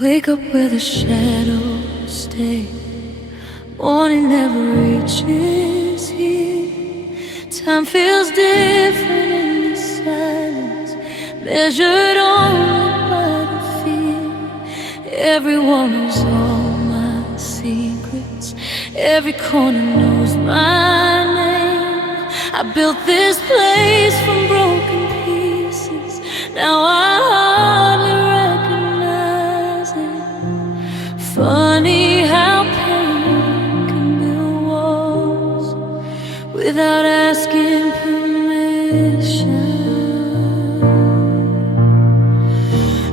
Wake up where the shadows stay. Morning never reaches here. Time feels different in the silence, measured only by the fear. Everyone knows all my secrets. Every corner knows my name. I built this place from broken pieces. Now I hardly recognize it. Funny how pain can build walls without asking permission.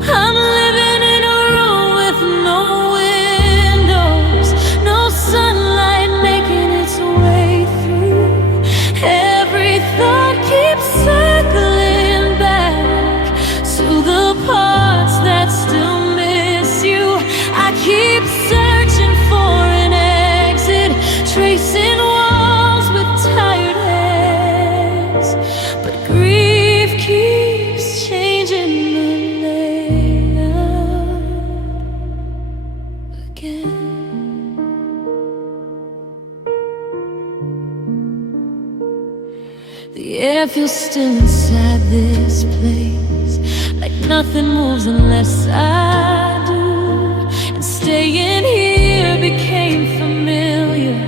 I'm living in a room with no windows, no sunlight making its way through. Every thought keeps circling back to the parts that still miss you. I keep searching for an exit, tracing walls with tired hands, but grief keeps changing the layout again. The air feels still inside this place, like nothing moves unless I do. And staying here became familiar,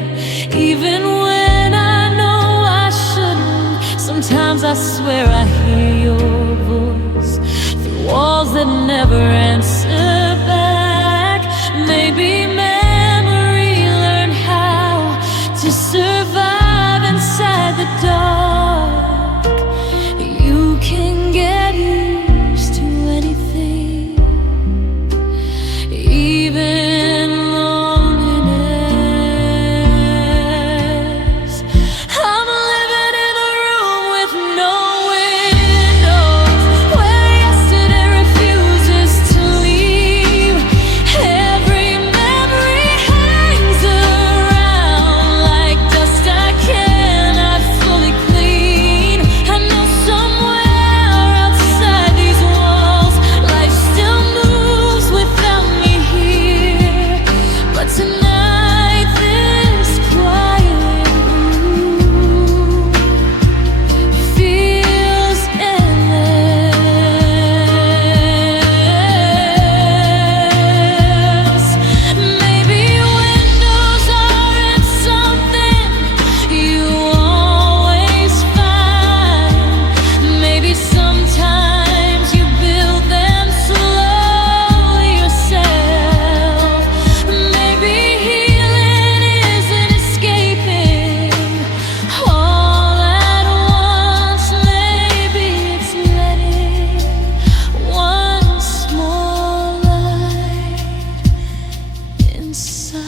even when I know I shouldn't. Sometimes I swear I hear your voice through walls that never answer back. Maybe memory learned how to survive inside the dark. You can get used to anything, even loneliness. I'm living in a room with no windows, where yesterday refuses to leave. Every memory hangs around like dust I cannot fully clean. I know somewhere outside these walls, life still moves without me here. But tonight, this quiet room feels endless. Maybe windows aren't something you always find. Maybe sometimes you build them slowly yourself. Maybe healing isn't escaping all at once. Maybe it's letting one small light inside.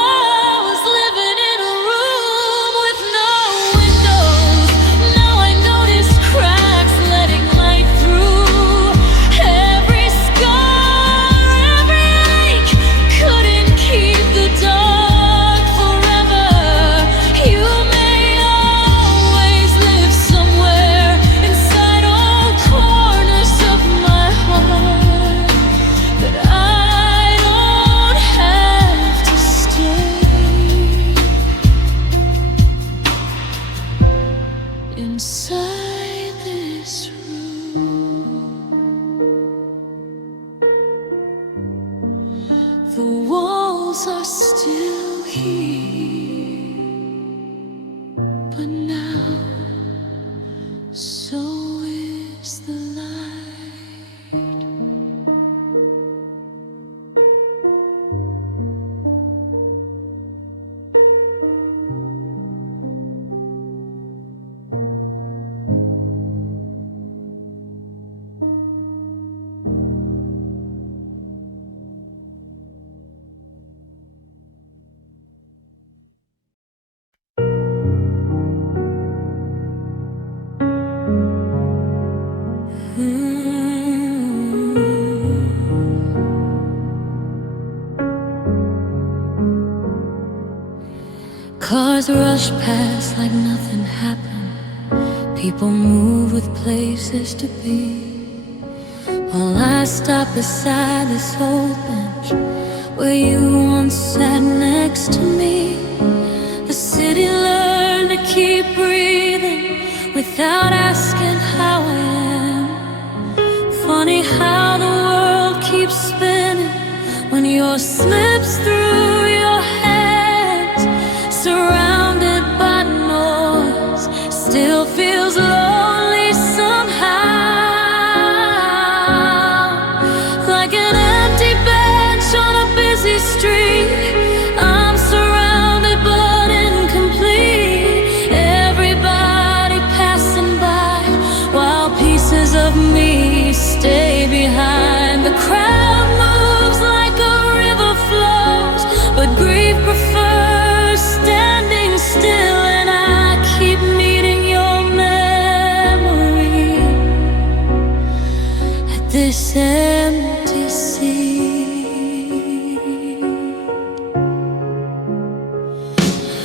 I was living in a room with no windows. Now I notice cracks letting light through. Every scar, every ache couldn't keep the dark forever. You may always live somewhere inside all corners of my heart, but I don't have to stay inside this room. The walls are still here, but now so is the light. Cars rush past like nothing happened. People move with places to be, while I stop beside this old bench where you once sat next to me. The city learned to keep breathing without asking how I am. Funny how the world keeps spinning when yours slips through your hands. Surrounded by noise, still feels lonely somehow. Like an empty bench on a busy street, I'm surrounded but incomplete. Everybody passing by while pieces of me stay behind. The crowd moves like a river flows, but grief prefers standing still. And I keep meeting your memory at this empty seat.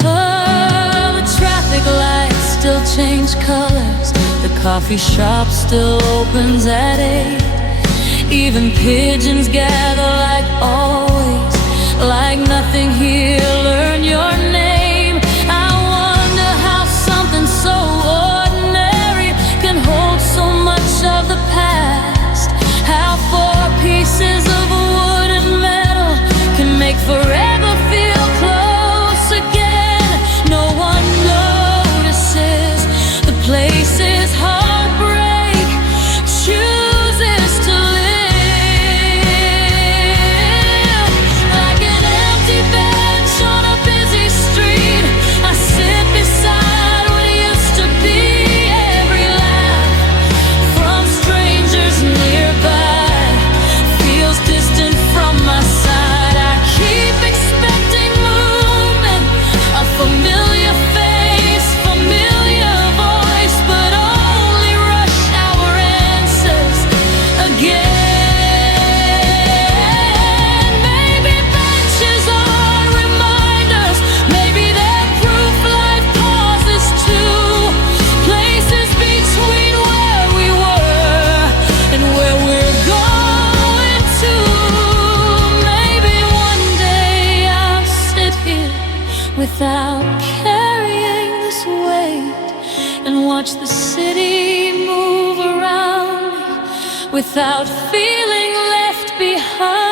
Oh, the traffic lights still change colors, the coffee shop still opens at 8. Even pigeons gather like always, like nothing here learned your name. I wonder how something so ordinary can hold so much of the past. How 4 pieces of wood and metal can make forever feel close again. No one notices the places heartbreak chooses to live. Like an empty bench on a busy street, I sit beside what used to be. Every laugh from strangers nearby feels distant from my side. I keep expecting movement, a familiar face, familiar voice, but only rush hour answers again. Maybe benches are reminders, maybe they're proof life pauses too. Places between where we were and where we're going to. Maybe one day I'll sit here without carrying this weight and watch the city move around me without feeling left behind.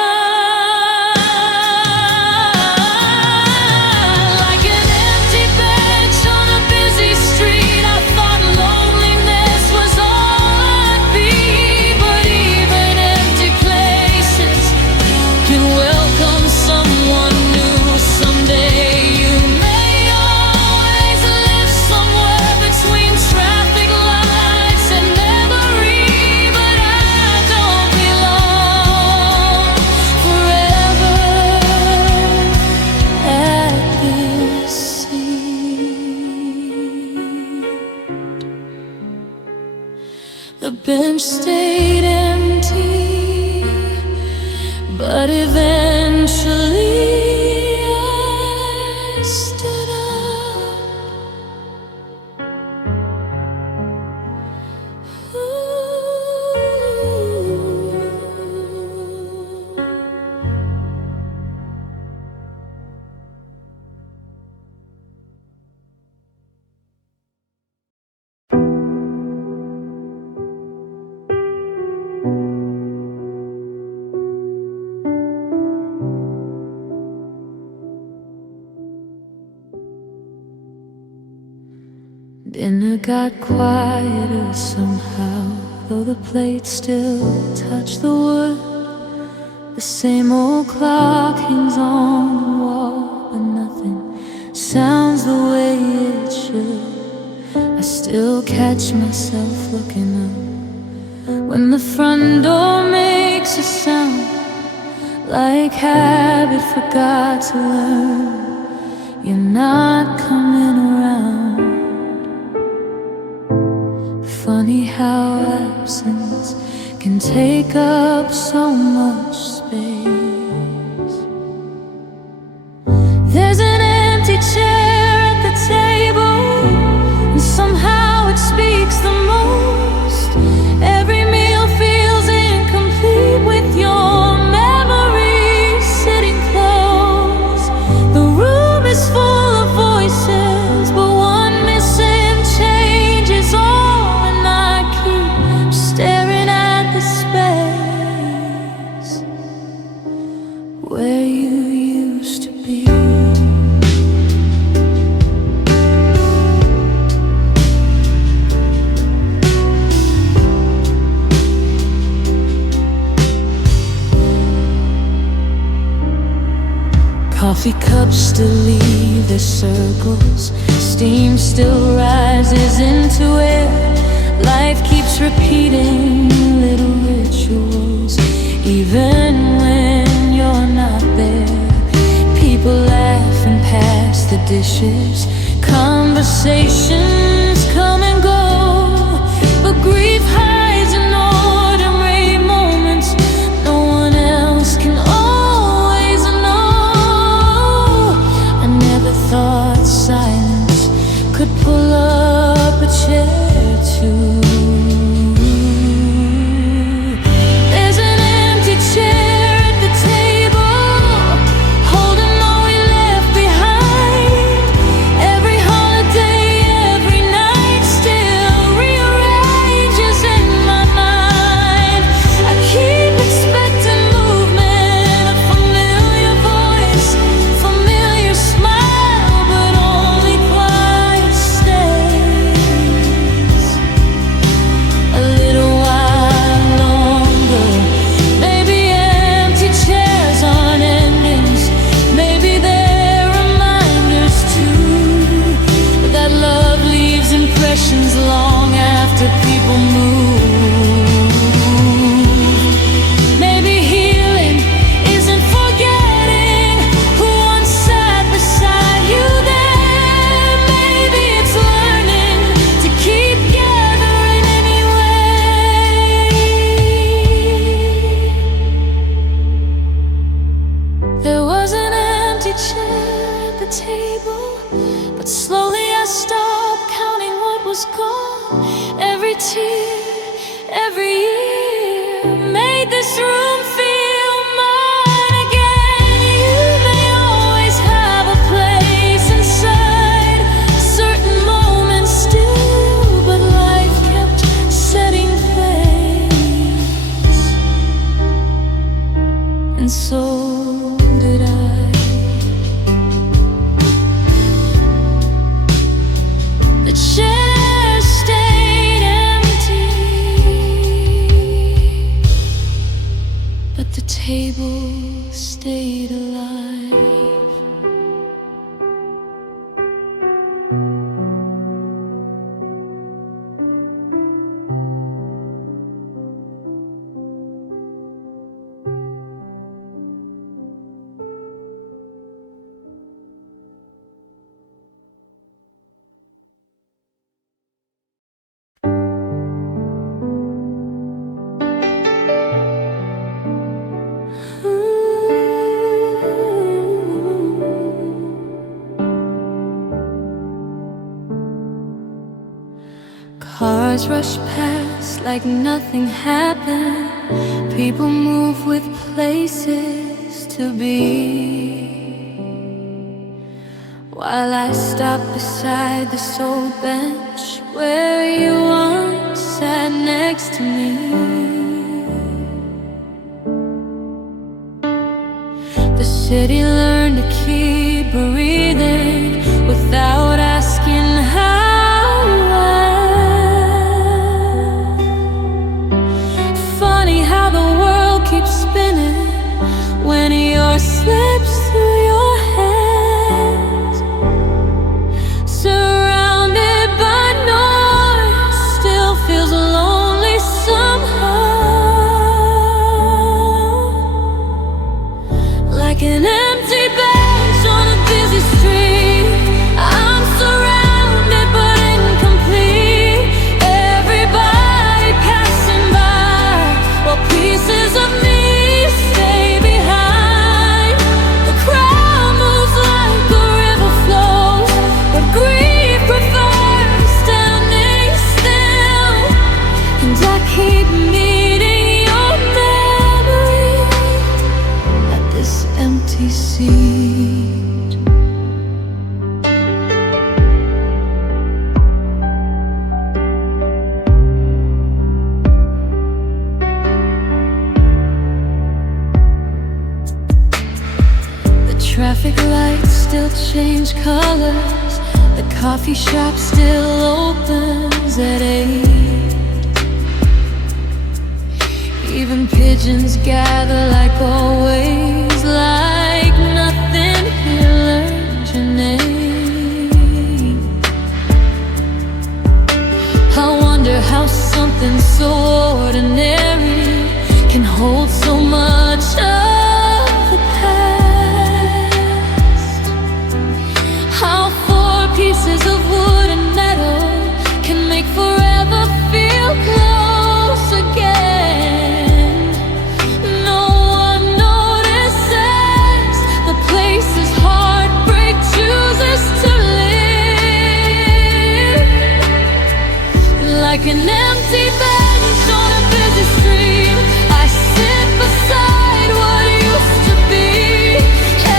Like an empty bench on a busy street, I thought loneliness was all I'd be. But even empty places can welcome someone new someday. You may always live somewhere between traffic lights and memory, but I don't belong forever at this seat. The bench stayed empty, but eventually I stood up. Dinner got quieter somehow, though the plates still touch the wood. The same old clock hangs on the wall, but nothing sounds the way it should. I still catch myself looking up when the front door makes a sound, like habit forgot to learn. You're not coming around. Funny how absence can take up so much space. There's an empty chair at the table, and somehow it speaks the Coffee cups still leave their circles, steam still rises into air. Life keeps repeating little rituals, even when you're not there. People laugh and pass the dishes, conversations come and go, but grief hides in ordinary moments. No one else can always know. I never thought silence could pull up a chair too. Long after people move, maybe healing isn't forgetting who once sat beside you there. Maybe it's learning to keep gathering anyway. There was an empty chair at the table, but slowly I stopped counting what was gone. Every tear, every year made this room feel mine again. You may always have a place inside certain moments still, but life kept setting pace, and so did I. The chair stayed empty, but the table stayed alive. Cars rush past like nothing happened. People move with places to be, while I stop beside this old bench where you once sat next to me. The city learned to keep breathing without asking how. Spinning when yours slips through your hands, surrounded by noise, still feels lonely somehow, like an empty bench on a busy street. I'm surrounded but incomplete, everybody passing by while pieces of me keep meeting your memory at this empty seat. The traffic lights still change colors, the coffee shop still opens at 8. Even pigeons gather like always, like nothing something so ordinary can hold so much of the past. How four pieces of wood and metal can make forever feel close again. No one notices the places heartbreak chooses to live. Like an empty bench on a busy street, I sit beside what used to be.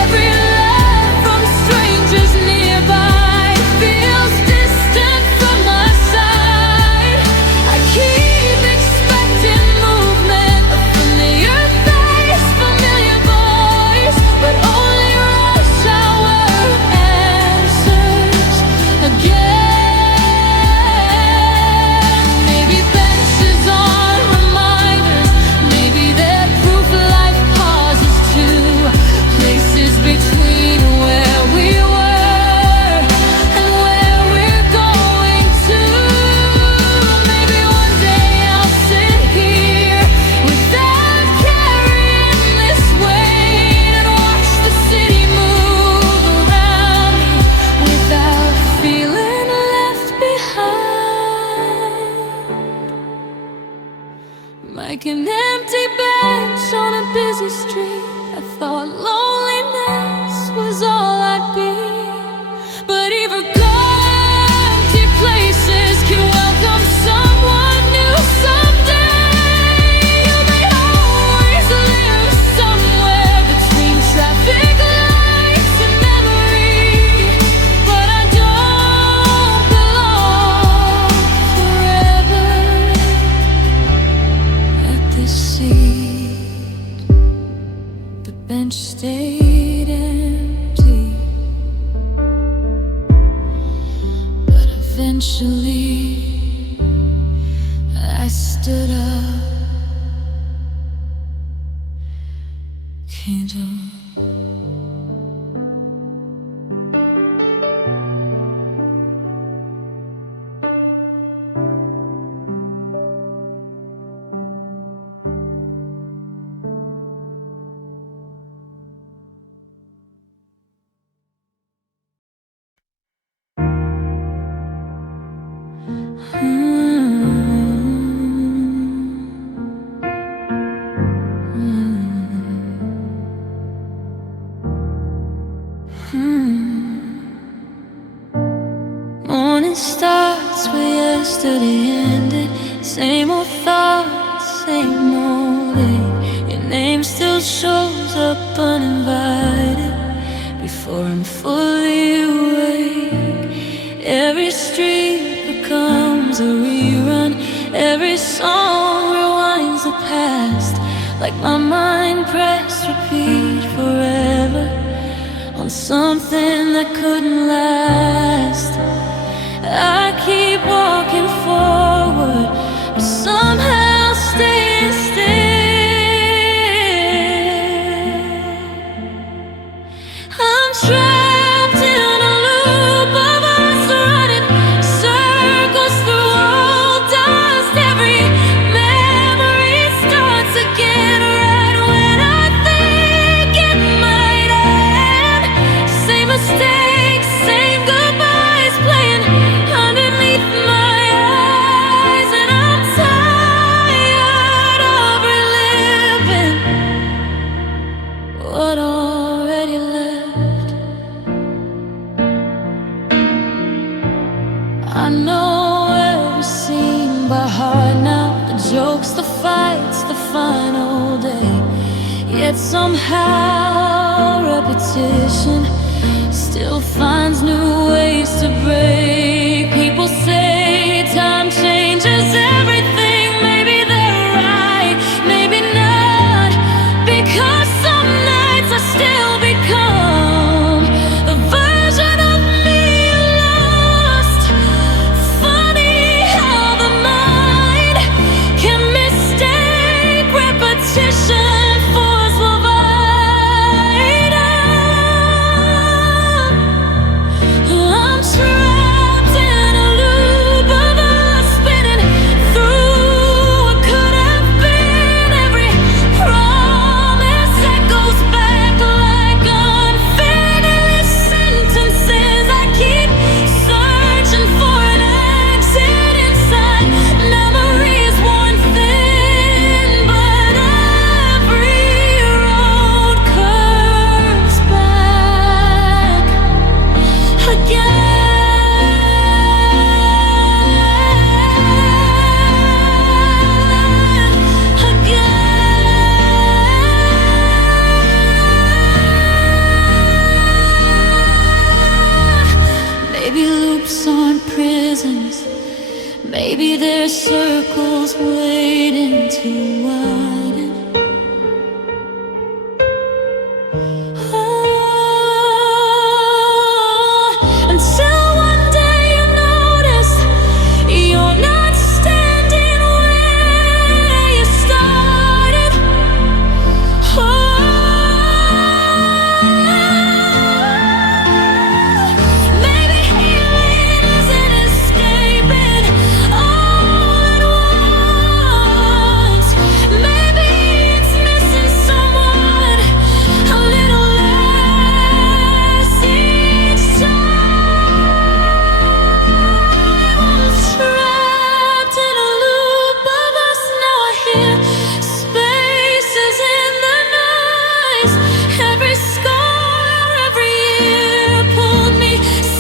Every laugh from strangers nearby feels distant from my side. I keep expecting movement, a familiar face, familiar voice, but only rush hour answers again. Maybe benches aren't reminders, maybe they're proof life pauses too. Places between where we were and where we're going to. Maybe one day I'll sit here without carrying this weight and watch the city move around me without feeling left behind. Like an empty bench on a busy street, I thought loneliness was all I'd be. But even empty places can welcome someone new someday. You may always live somewhere between traffic lights and memory, but I don't belong forever at this seat. The bench stayed empty, but eventually I stood up. Can't morning starts where yesterday ended. Same old thoughts, same old ache. Your name still shows up uninvited before I'm fully awake. Every street becomes a rerun, every song rewinds the past. Like my mind pressed repeat forever on something that couldn't last. I keep walking forward, but somehow staying still. I'm trapped in a loop of us running circles through old dust. Every memory starts again right when I think it might end. Same mistakes, same goodbyes playing underneath my eyes, and I'm tired of reliving what already left. I know every scene by heart now, the jokes, the fights, the final day. Yet somehow repetition still finds new ways to break. People say time changes everything. Maybe they're right, maybe not, because some nights I still become the version of me you lost. Funny how the mind can mistake repetition for survival. I'm trapped in a loop of us spinning through to widen. Until one day you notice you're not standing where you started. Maybe healing isn't escaping all at once. Maybe it's missing someone a little less each time. Trapped in a loop of us, now I hear spaces in the noise. Every scar, every year pulled me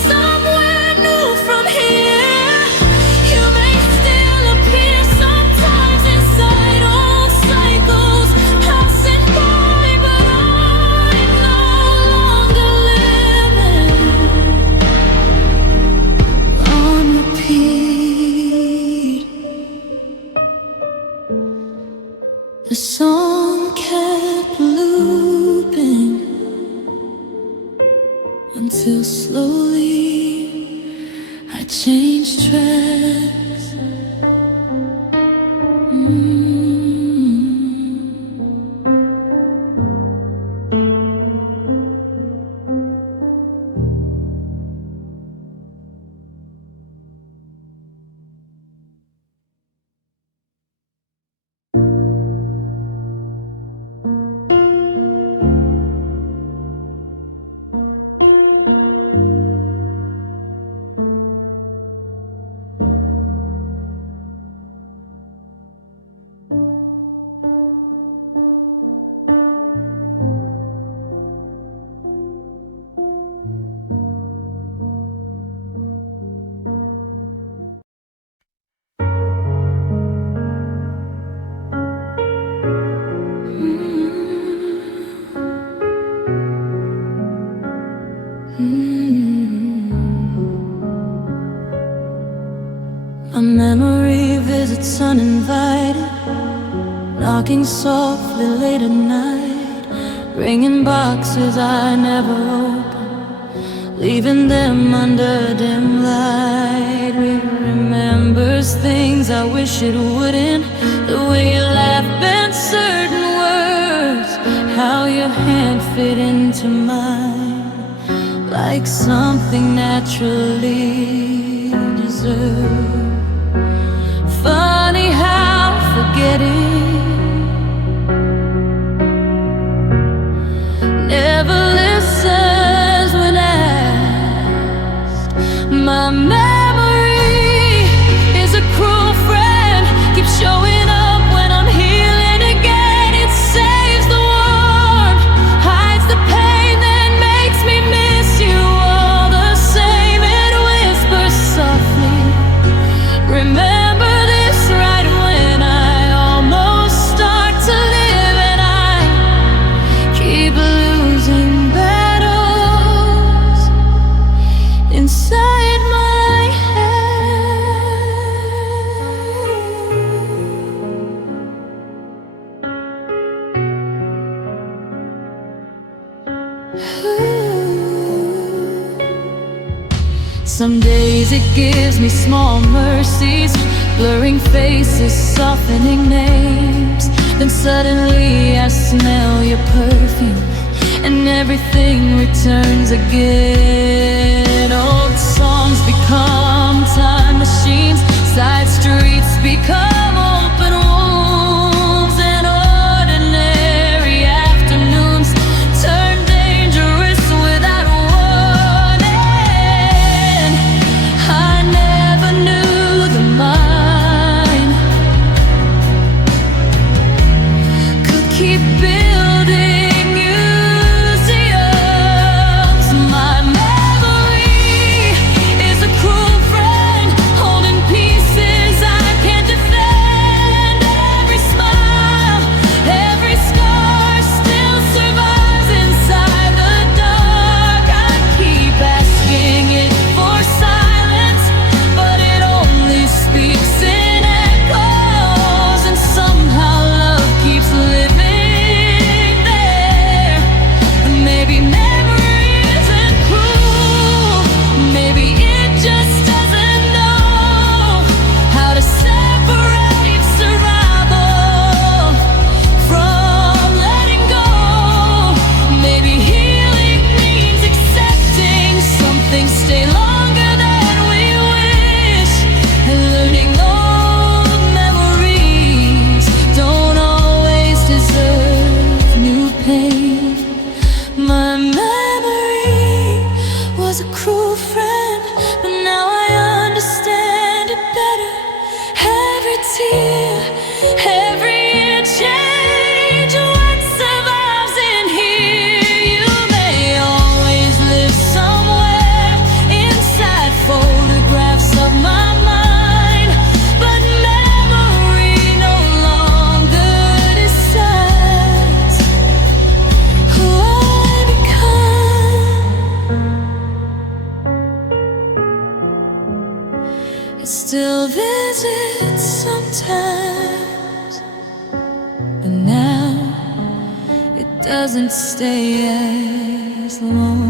somewhere new from here. You may still appear sometimes inside old cycles passing by, but I'm no longer living on repeat. The song kept looping until slowly I changed tracks. A memory visits uninvited, knocking softly late at night, bringing boxes I never opened, leaving them under dim light. It remembers things I wish it wouldn't, the way you laughed and certain words, how your hand fit into mine, like something naturally deserved. Funny how forgetting never listens when asked. My memory is a cruel friend, keeps showing up when I'm healing again. It saves the warmth, hides the pain, then makes me miss you all the same. It whispers softly, remember inside my head. Some days it gives me small mercies, blurring faces, softening names. Then suddenly I smell your perfume and everything returns again. Old songs become time machines, side streets become open wounds, and ordinary afternoons turn dangerous without warning. I never knew the mind could keep building museums. My memory is a cruel friend, holding pieces I can't defend. Every year change, what survives in here? You may always live somewhere inside photographs of my mind, but memory no longer decides who I become. It still visits sometimes, but now it doesn't stay as long.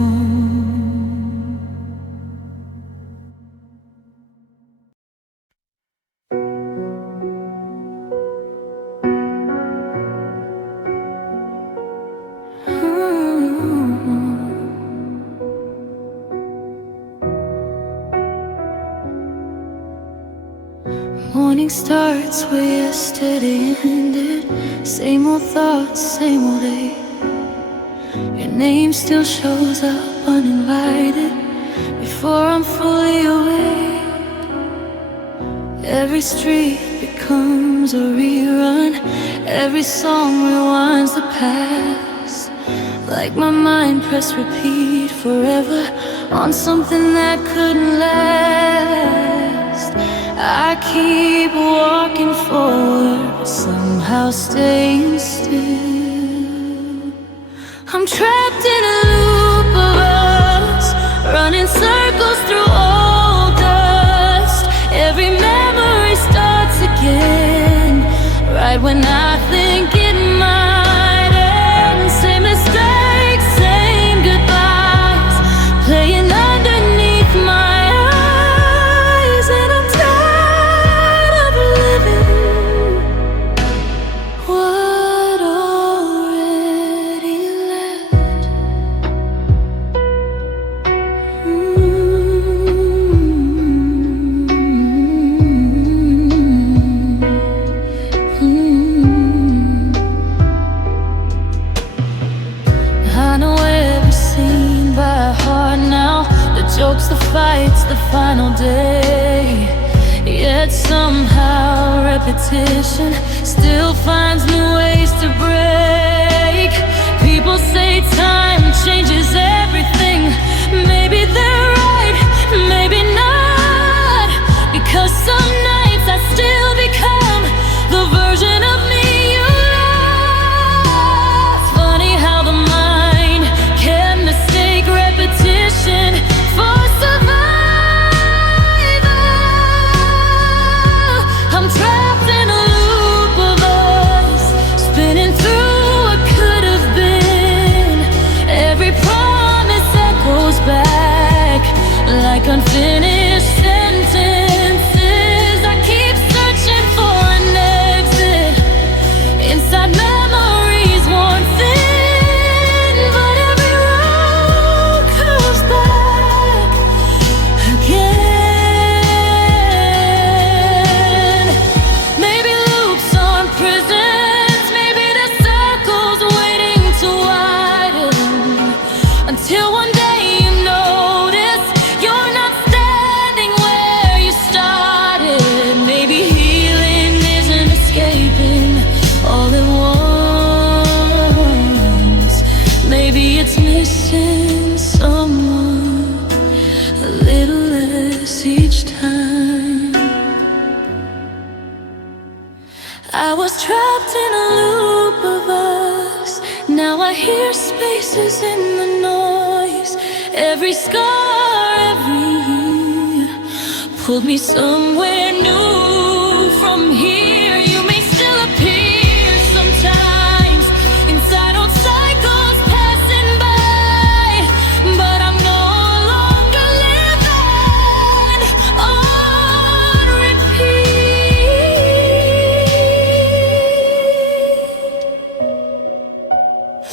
Morning starts where yesterday ended. Same old thoughts, same old day. Your name still shows up uninvited before I'm fully awake. Every street becomes a rerun. Every song rewinds the past. Like my mind pressed repeat forever on something that couldn't last. I keep walking forward, but somehow staying still. I'm trapped in a loop of us, running circles through old dust. Every memory starts again, right when I think it might end. Same mistakes, same goodbyes, playing underneath my eyes. And I'm tired of living what already left. I know every scene by heart now, the jokes, the fights, the final day. Yet somehow repetition still finds new ways to break. People say time changes everything. Maybe they're right, maybe not. Because some nights I still become the version of me you love. Funny how the mind can mistake repetition for survival. I'm trapped in a loop of us, spinning through what could have been. Every promise echoes back like unfinished sentences. I keep searching for an exit inside memories worn thin, but every road comes back again. Maybe loops aren't prisons, maybe they're circles waiting to widen, until one day you notice you're not standing where you started. Maybe healing isn't escaping all at once. Maybe it's missing someone a little less each time. I was trapped in a loop of us. Now I hear spaces in the noise. Every scar, every year pulled me somewhere new. From here, you may still appear sometimes inside old cycles passing by, but I'm no longer living on repeat.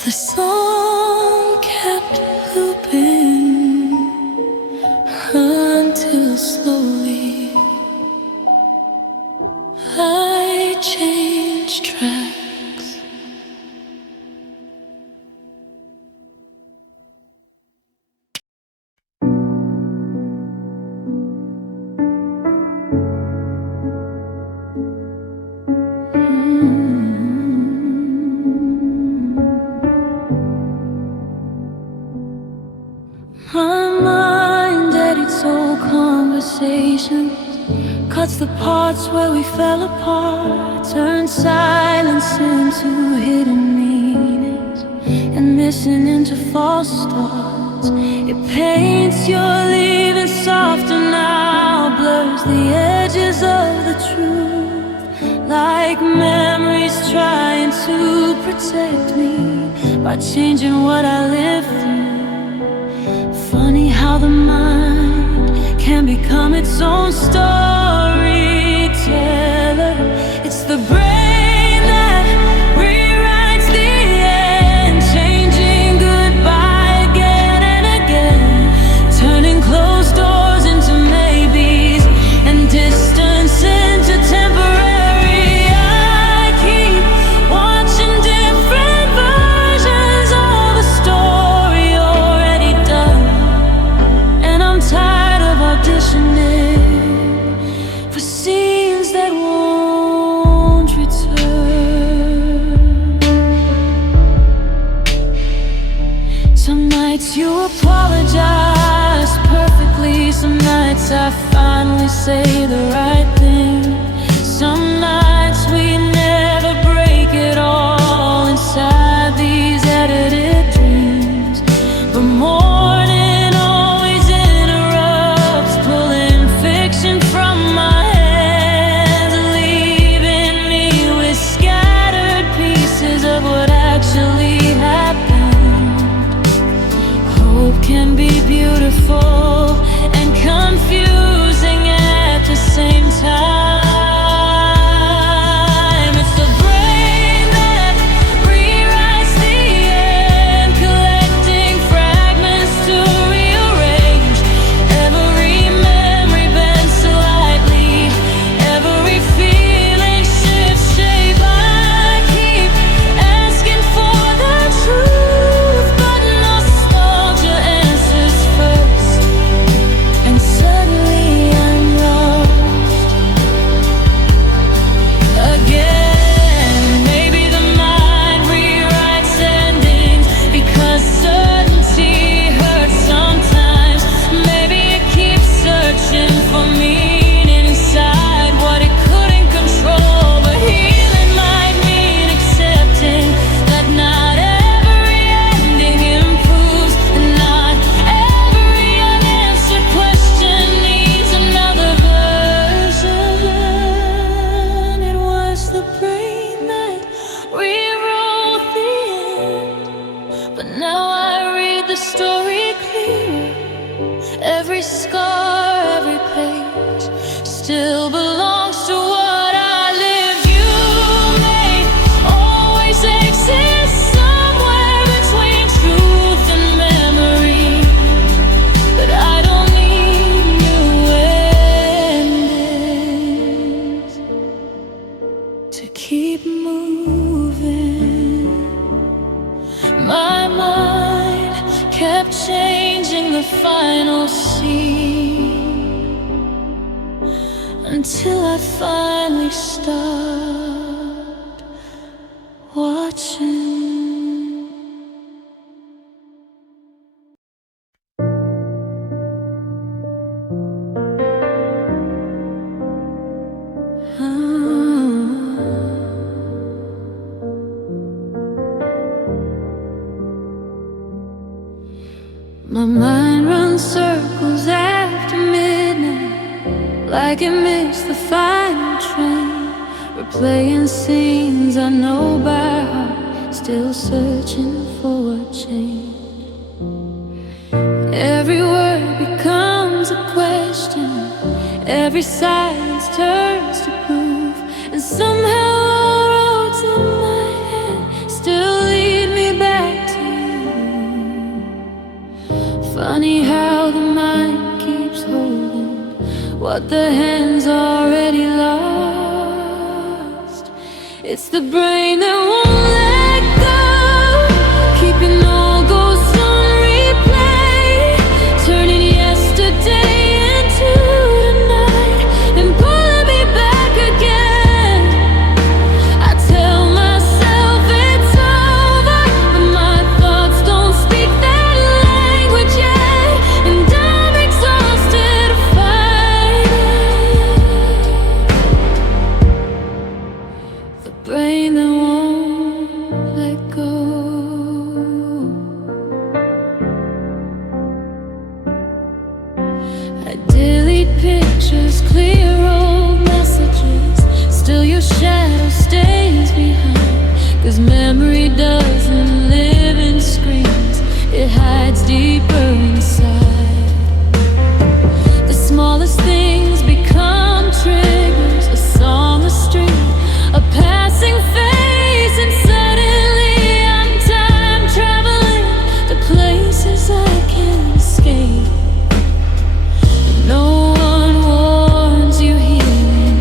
The song kept looping until slowly I changed tracks. conversations, cuts the parts where we fell apart, turns silence into hidden meanings, and missing into false starts. It paints your leaving softer now, blurs the edges of the truth, like memories trying to protect me by changing what I lived through. Funny how the mind can become its own storyteller. It's the brain that rewrites the end, changing goodbye again and again, turning closed doors into maybes and distance into temporary. I keep watching different versions of a story already done, and I'm tired of auditioning for scenes that won't return. Some nights you apologize perfectly, some nights I finally say the right thing. Some nights we never break it all inside these edited dreams. But morning always interrupts, pulling fiction from my hands, leaving me with scattered pieces of what actually happened. Hope can be beautiful and confusing at the same time. It's the brain that rewrites the end, collecting fragments to rearrange. Every memory bends slightly, every feeling shifts shape. I keep asking for the truth, but nostalgia answers first, and suddenly I'm lost again. Maybe the mind rewrites endings because certainty hurts sometimes. Maybe it keeps searching for meaning inside what it couldn't control. But healing might mean accepting that not every ending improves, and not every unanswered question needs another version. It was the brain that rewrote the end, but now I read the story clearer. Every scar, every page still belongs to what I lived. You may always exist somewhere between truth and memory, but I don't need new endings to keep moving. My mind kept changing the final scene until I finally stopped watching. My mind runs circles after midnight, like it missed the final train, replaying scenes I know by heart, still searching for a change. Every word becomes a question, every silence turns to proof, and somehow all roads in my head still lead me back to you. Funny how the mind keeps holding what the hands already lost. It's the brain that won't let go, keeping all ghosts on replay, turning yesterday into tonight and pulling me back again. I tell myself it's over, but my thoughts don't speak that language yet, and I'm exhausted fighting brain that won't let go. I delete pictures, clear old messages. Still your shadow stays behind, 'cause memory doesn't live in screens, it hides deeper inside. The smallest things become triggers, a song, a street, a passing face, and suddenly I'm time traveling to places I can't escape. No one warns you healing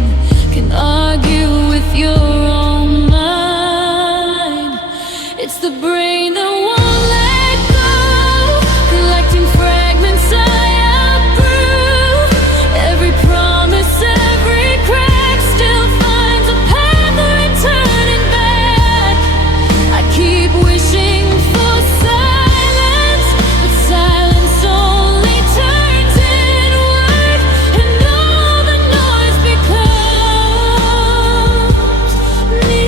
can argue with your own mind. It's the brain that won't let go, collecting fragments I outgrew. Every promise, every crack still finds a path of returning back. I keep wishing for silence, but silence only turns inward, and all the noise becomes me.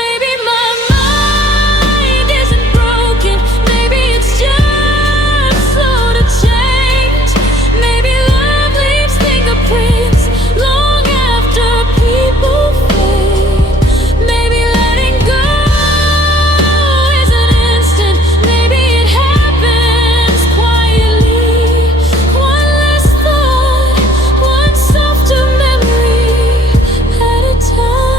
Maybe my mind isn't broken, maybe it's just slow to change. Maybe love leaves fingerprints long after people fade. Maybe letting go isn't instant, maybe it happens quietly. One less thought, one softer memory at a time.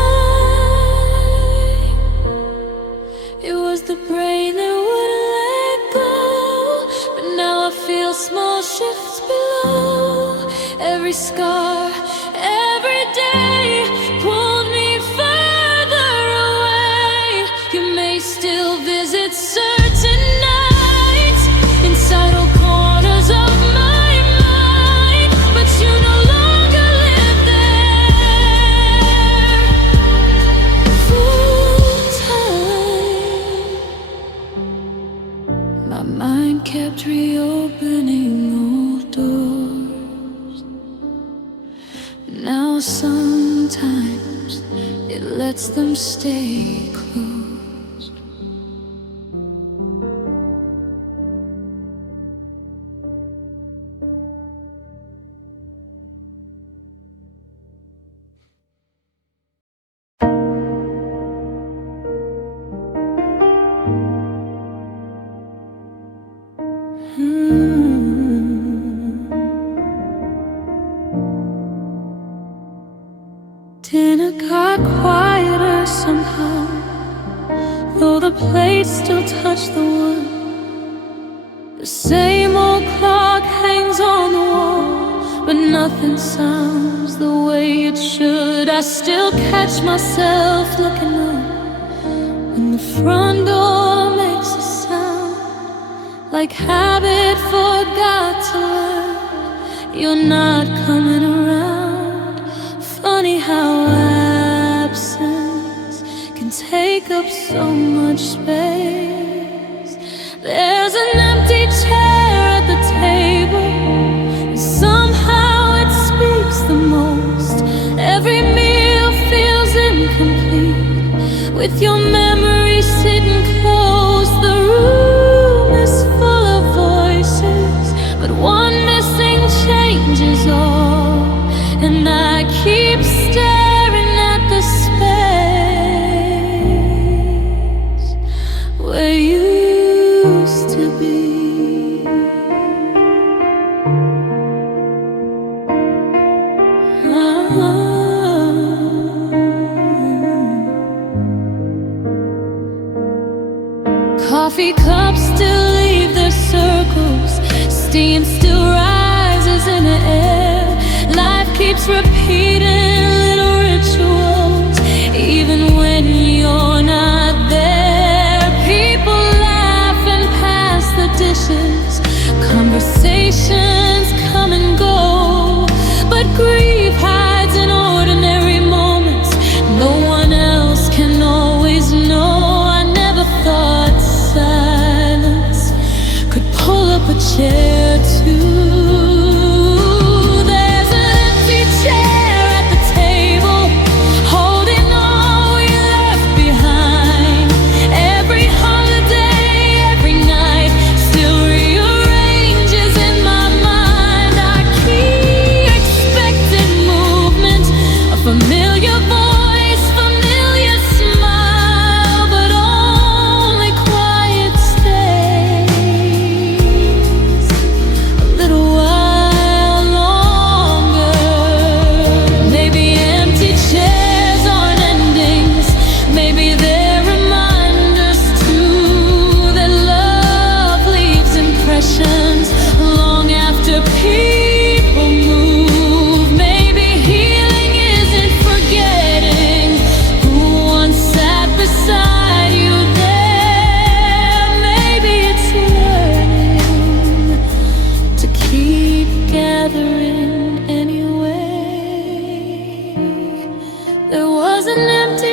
It was the brain that wouldn't let go, but now I feel small shifts below. Every scar, every day pulled me further away. You may still visit certain nights inside all corners of my mind, but you no longer live there full time. My mind kept reopening old doors. Now sometimes it lets them stay closed. Dinner got quieter somehow, though the plates still touch the wood. The same old clock hangs on the wall, but nothing sounds the way it should. I still catch myself looking up when the front door makes a sound, like habit forgot to learn. You're not coming around. Funny how absence can take up so much space. There's an empty chair at the table, and somehow it speaks the most. Every meal feels incomplete with your memory sitting close. The room is full of voices, but one missing changes all. And I keep staring at the space where you used to be. Coffee cups still leave their circles, steam still rises in the air. Life keeps repeating little rituals, even when you're not there. People laugh and pass the dishes, conversations come and go, but grief hides in ordinary moments. No one else can always know. I never thought silence could pull up a chair too. There's an empty chair at the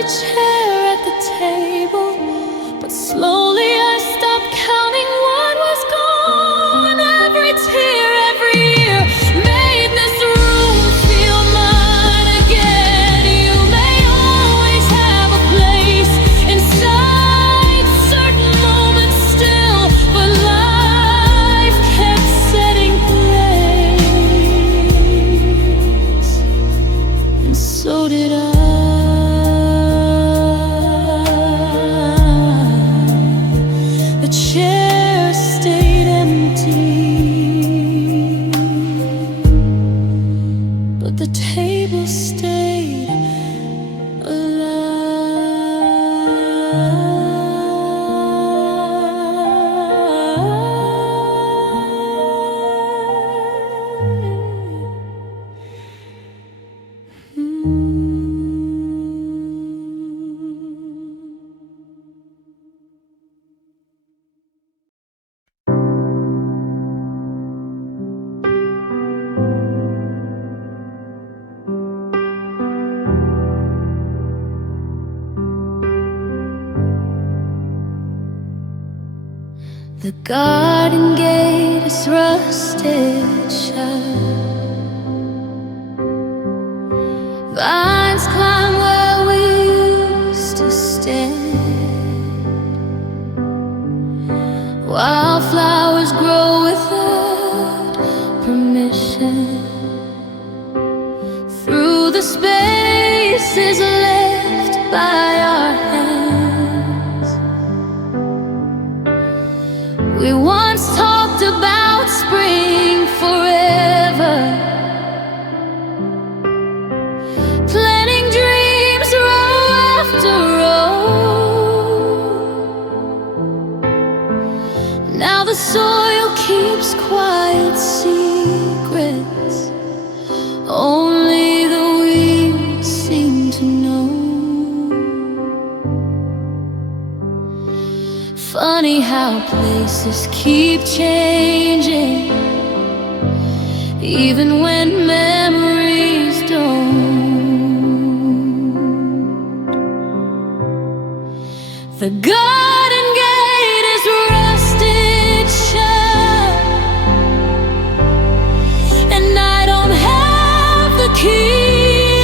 empty chair at the table, but slowly I stopped counting what was gone. Every tear, every year made this room feel mine again. You may always have a place inside certain moments still, but life kept setting place, and so did I. The chair stayed empty, but the table stayed The garden gate is rusted shut. Vines climb where we used to stand. Wildflowers grow without permission through the spaces left by our hands. We once talked about spring forever, planning dreams row after row. Now the soil keeps quiet secrets only the weeds seem to know. Funny how places keep changing, even when memories don't. The garden gate is rusted shut, and I don't have the key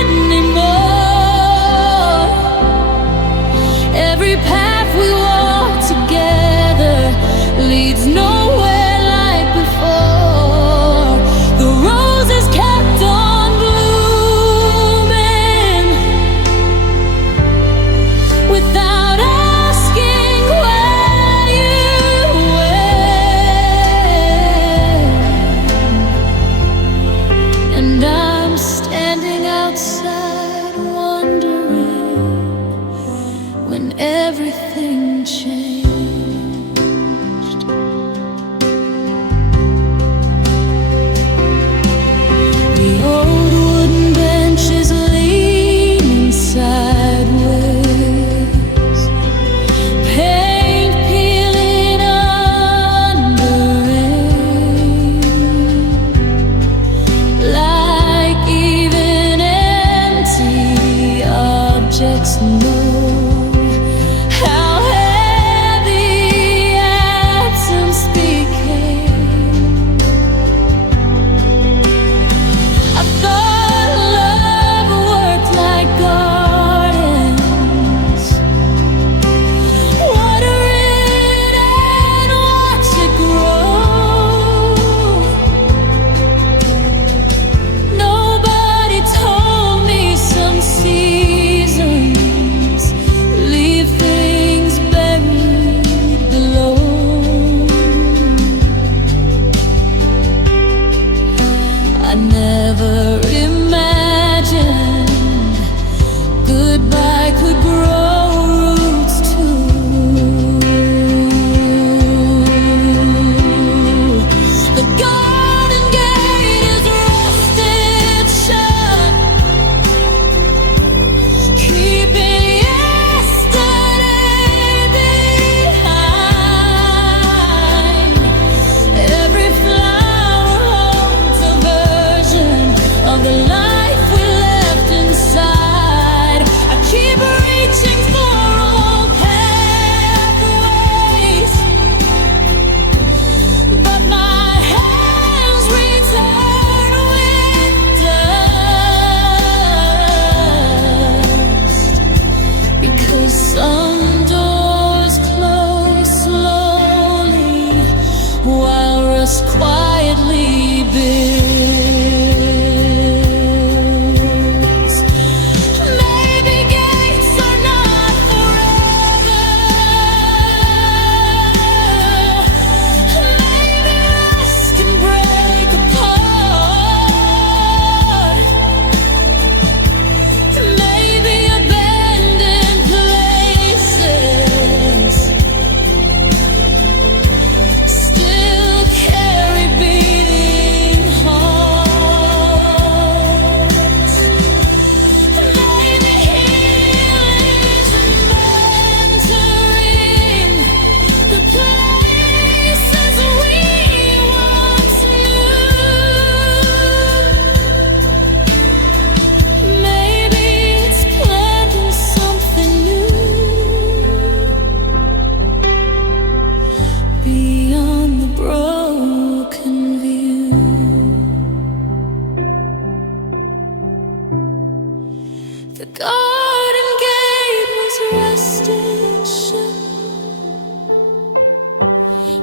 anymore. Every path we walk together leads nowhere like before. The roses kept on blooming without asking where you went. And I'm standing outside wondering when everything changed. The old wooden benches leaning sideways, paint peeling under rain, like even empty objects know how heavy The garden gate was rusted shut,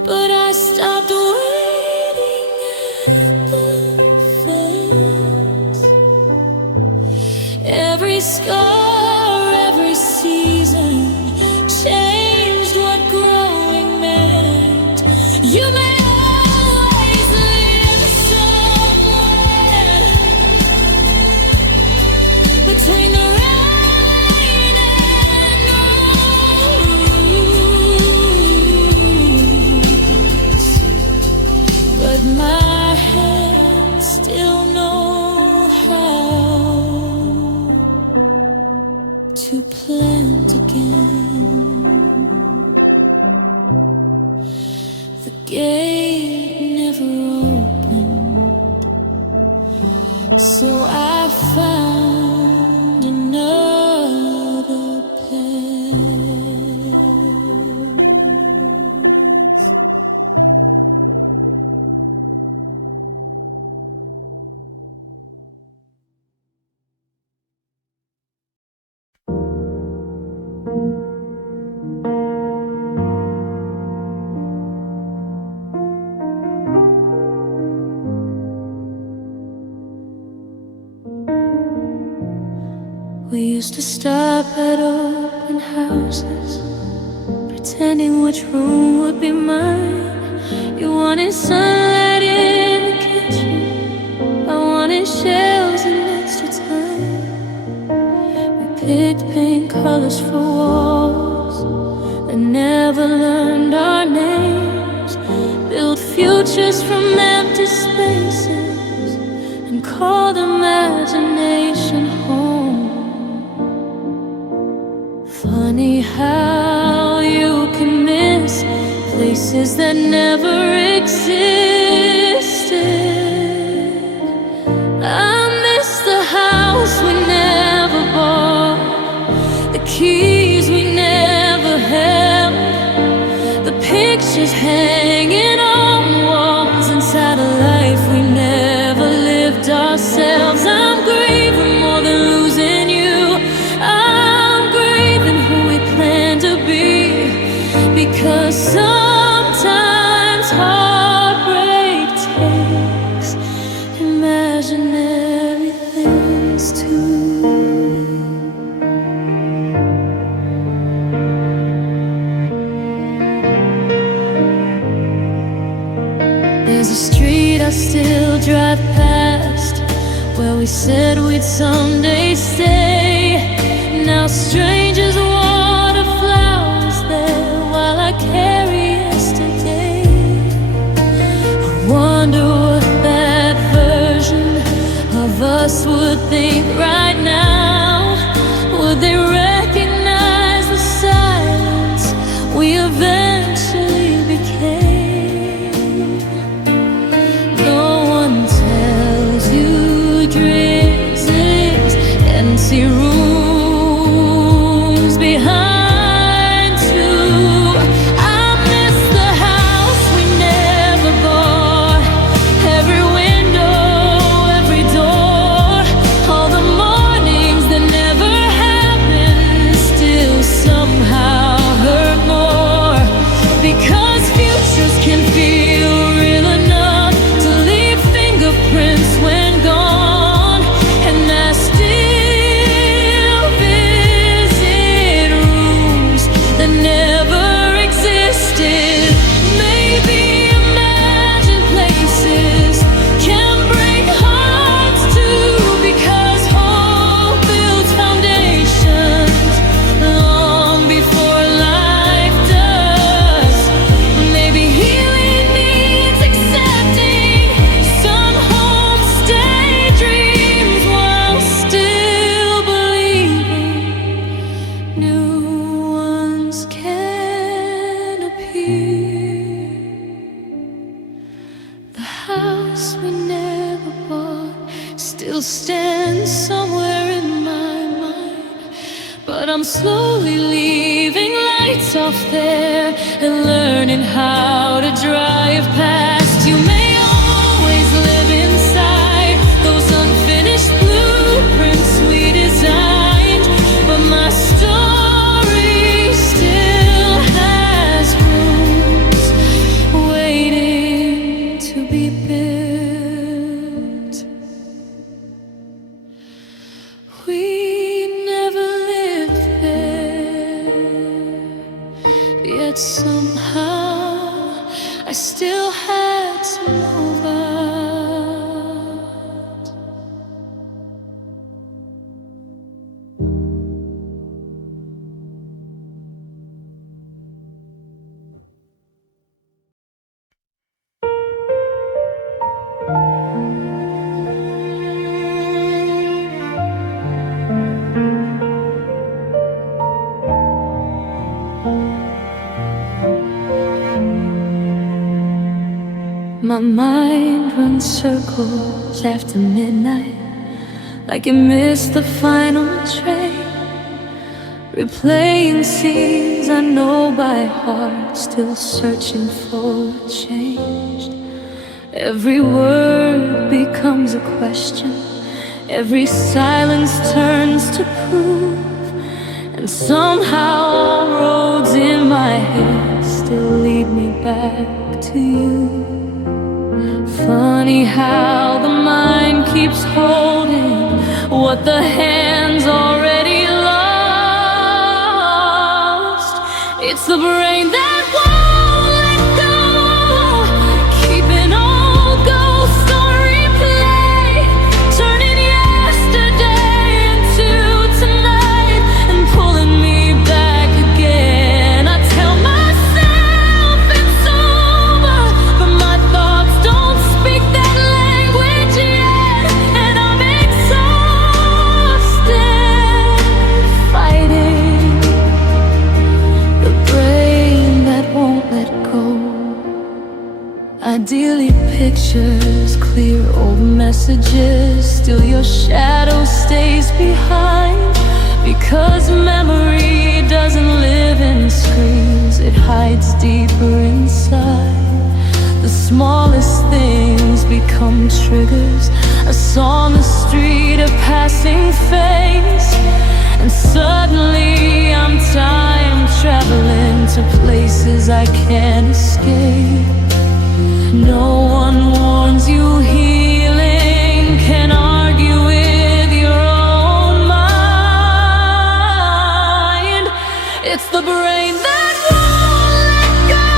but I stopped waiting at the fence. Every scar, every season changed what growing meant. You may always live somewhere between the rain and roots, but my hands still know how to plant again. The gate never opened, so I found another path. We used to stop at open houses, pretending which room would be mine. You wanted sunlight in the kitchen, I wanted shells and extra time. We picked pink colors for walls and never learned our names. Built futures from empty spaces and called imagination home. Funny how you can miss places that never existed. I miss the house we never bought, the keys we never held, the pictures hanging on walls inside a life we never lived ourselves. I'm grieving more than losing you. I'm grieving who we plan to be, because sometimes heartbreak takes imaginary things too. There's a street I still drive past where we said we'd someday stay. Now strangers water flowers there while I carry yesterday. I wonder what that version of us would think right now. Would they recognize the silence we eventually became? No one tells you dreams exist, empty rooms behind too. I miss the house we never bought, every window, every door, all the mornings that never happened still somehow hurt more, because futures can feel real enough to leave fingerprints when gone. And I still visit rooms that never existed. Maybe imagined places can break hearts too, because hope builds foundations long before life does. Maybe healing means accepting some homestay dreams while still believing new ones can appear. The house we never bought still stands somewhere in my mind, but I'm slowly leaving lights off there and learning how to drive past. You may always live inside those unfinished blueprints we designed. Yet somehow I still had to move out. My mind runs circles after midnight, like it missed the final train, replaying scenes I know by heart, still searching for a change. Every word becomes a question, every silence turns to proof, and somehow all roads in my head still lead me back to you. Funny how the mind keeps holding what the hands already lost. It's the brain that won't let go, keeping old ghosts on replay, turning yesterday into tonight and pulling me back again. I tell myself it's over, but my thoughts don't speak that language yet, and I'm exhausted fighting the brain that won't let go. Ideally pictures, clear old messages, still your shadow stays behind, because memory doesn't live in screens, it hides deeper inside. The smallest things become triggers, a song, a street, a passing face, and suddenly I'm time traveling to places I can't escape. No one warns you healing can argue with your own mind. It's the brain that won't let go,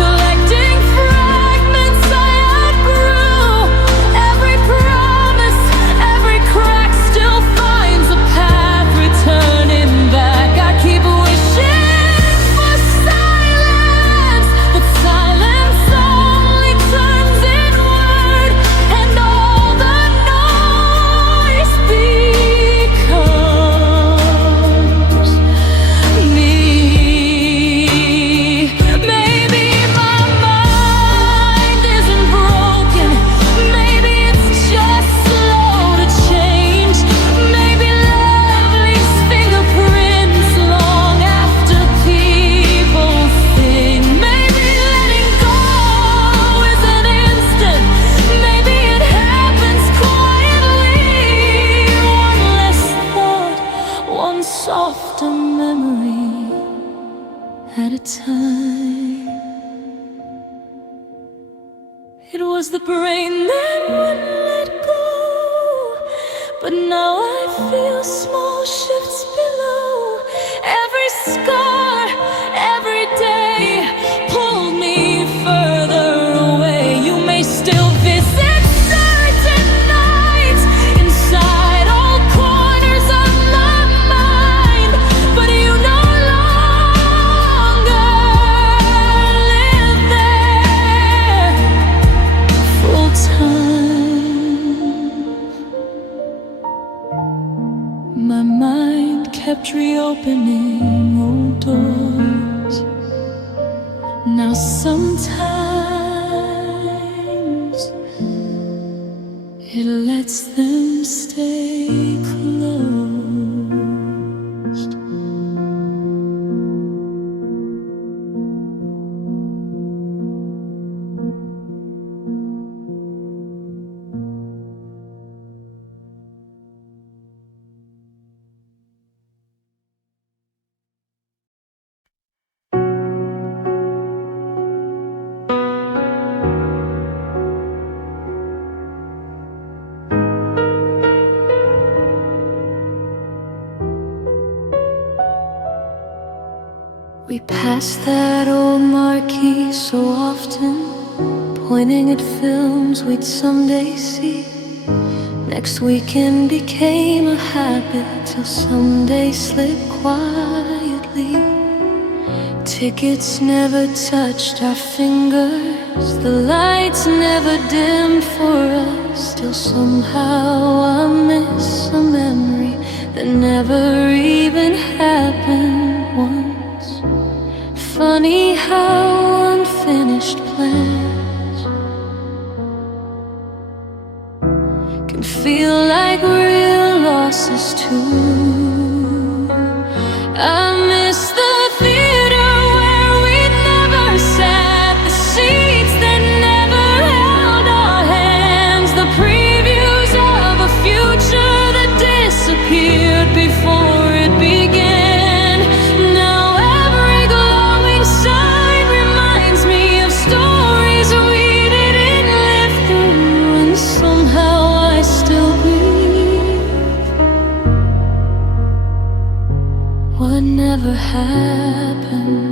collecting fragments I outgrew. Every promise, every crack still finds a path returning back. I keep wishing for silence, but silence only turns inward, and all the noise becomes me. Maybe my mind isn't broken, maybe it's just slow to change. Maybe love leaves fingerprints long after people think. Maybe letting go is an instant, maybe it happens quietly. One less thought, one softer memory at a time. It was the brain that wouldn't let go, but now I feel small shifts below. Every scar, every day pulled me further away. You may still visit certain nights inside all corners of my mind, but you no longer live there full time. My mind kept reopening old doors. Now sometimes it lets them stay closed. We pass that old marquee so often, pointing at films we'd someday see. Next weekend became a habit till someday slipped quietly. Tickets never touched our fingers, the lights never dimmed for us. Still somehow I miss a memory that never even happened once. Funny how unfinished plans can feel like real losses too. I miss the theater where we never sat, the seats that never held our hands, the previews of a future that disappeared before it began. Now every glowing sign reminds me of stories we didn't live through, and somehow I still believe what never happened.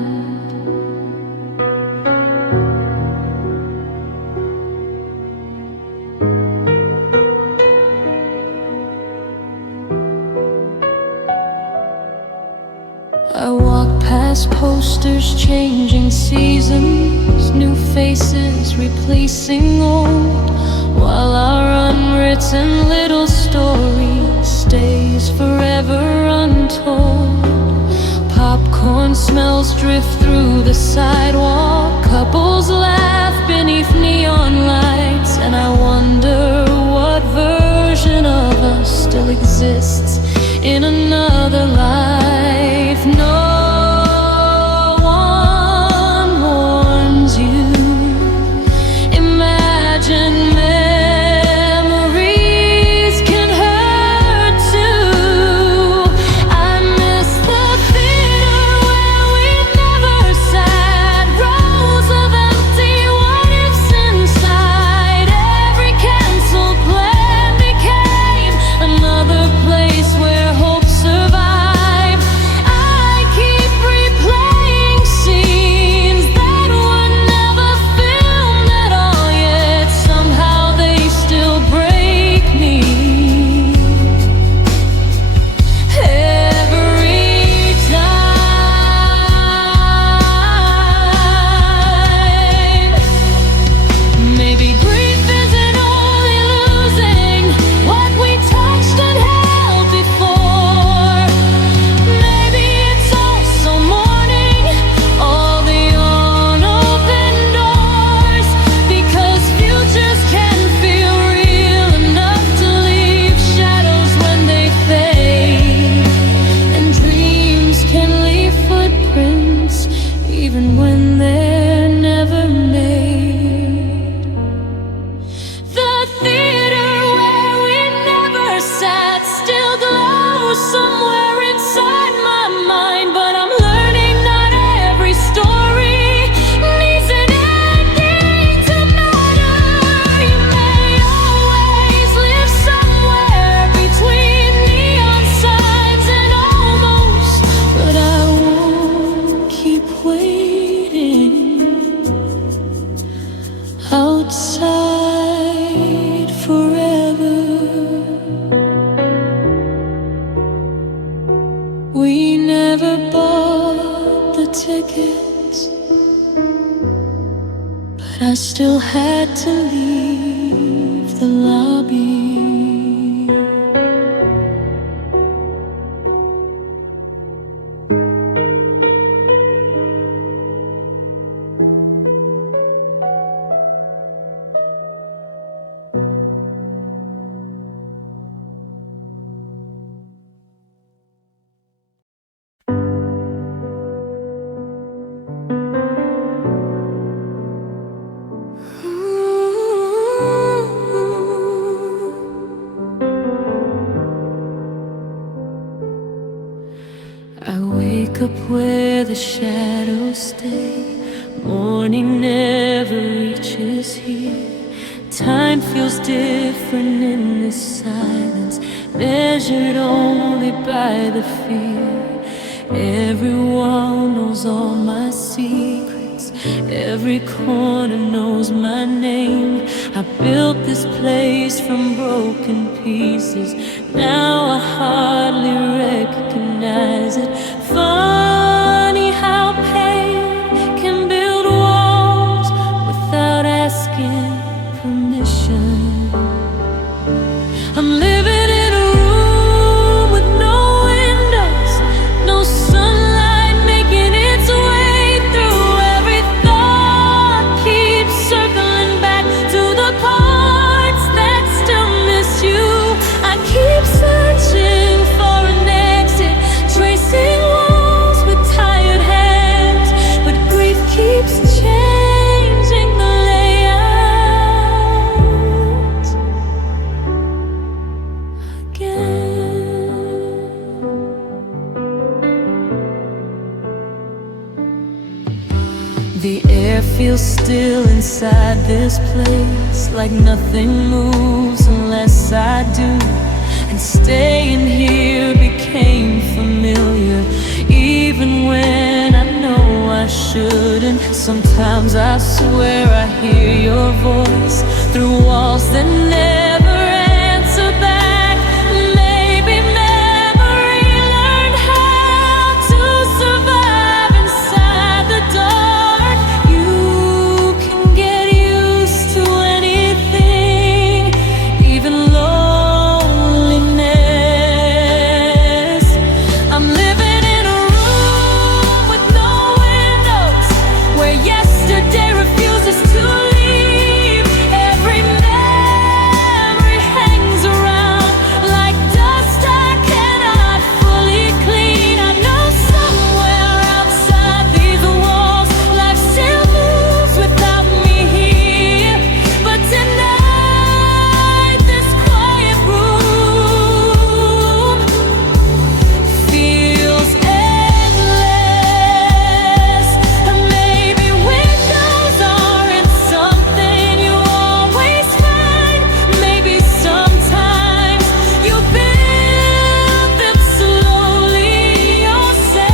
I walk past posters changing seasons, new faces replacing old, while our unwritten little story stays forever untold. Popcorn smells drift through the sidewalk, couples laugh beneath neon lights, and I wonder what version of us still exists in another life. No one warns you. Imagine memories can hurt too. I miss the theater where we never sat, rows of empty what-ifs inside. Every canceled plan became another place where hope survive. I keep replaying scenes that were never filmed at all, yet somehow they still break me. Every time. Maybe grief isn't only losing what we touched and held before. Maybe it's also mourning all the unopened doors, because futures can feel real enough to leave shadows when they fade, and dreams can leave footprints even when they're never made. The theater where we never sat still glows somewhere inside my mind, but I'm learning not every story needs an ending to matter. You may always live somewhere between neon signs and almost, but I won't keep waiting outside forever. We never bought the tickets, but I still had to leave the lobby. I wake up where the shadows stay. Morning never reaches here. Time feels different in this silence, measured only by the fear. Every wall knows all my secrets, every corner knows my name. I built this place from broken pieces, now I hardly recognize it. Funny how pain can build walls without asking permission. I'm living in a room with no windows, no sunlight making its way through. Every thought keeps circling back to the parts that still miss you. I keep searching for an exit, tracing walls with tired hands, but grief keeps changing the layout again. The air feels still inside this place, like nothing moves unless I do. And staying here became familiar, even when I know I shouldn't. Sometimes I swear I hear your voice through walls that never answer back. Maybe memory learned how to survive inside the dark. You can get used to anything, even loneliness. I'm living in a room with no windows, where yesterday refuses to leave. Every memory hangs around like dust I cannot fully clean. I know somewhere outside these walls life still moves without me here. But tonight this quiet room feels endless. And maybe windows aren't something you always find. Maybe sometimes you build them slowly yourself.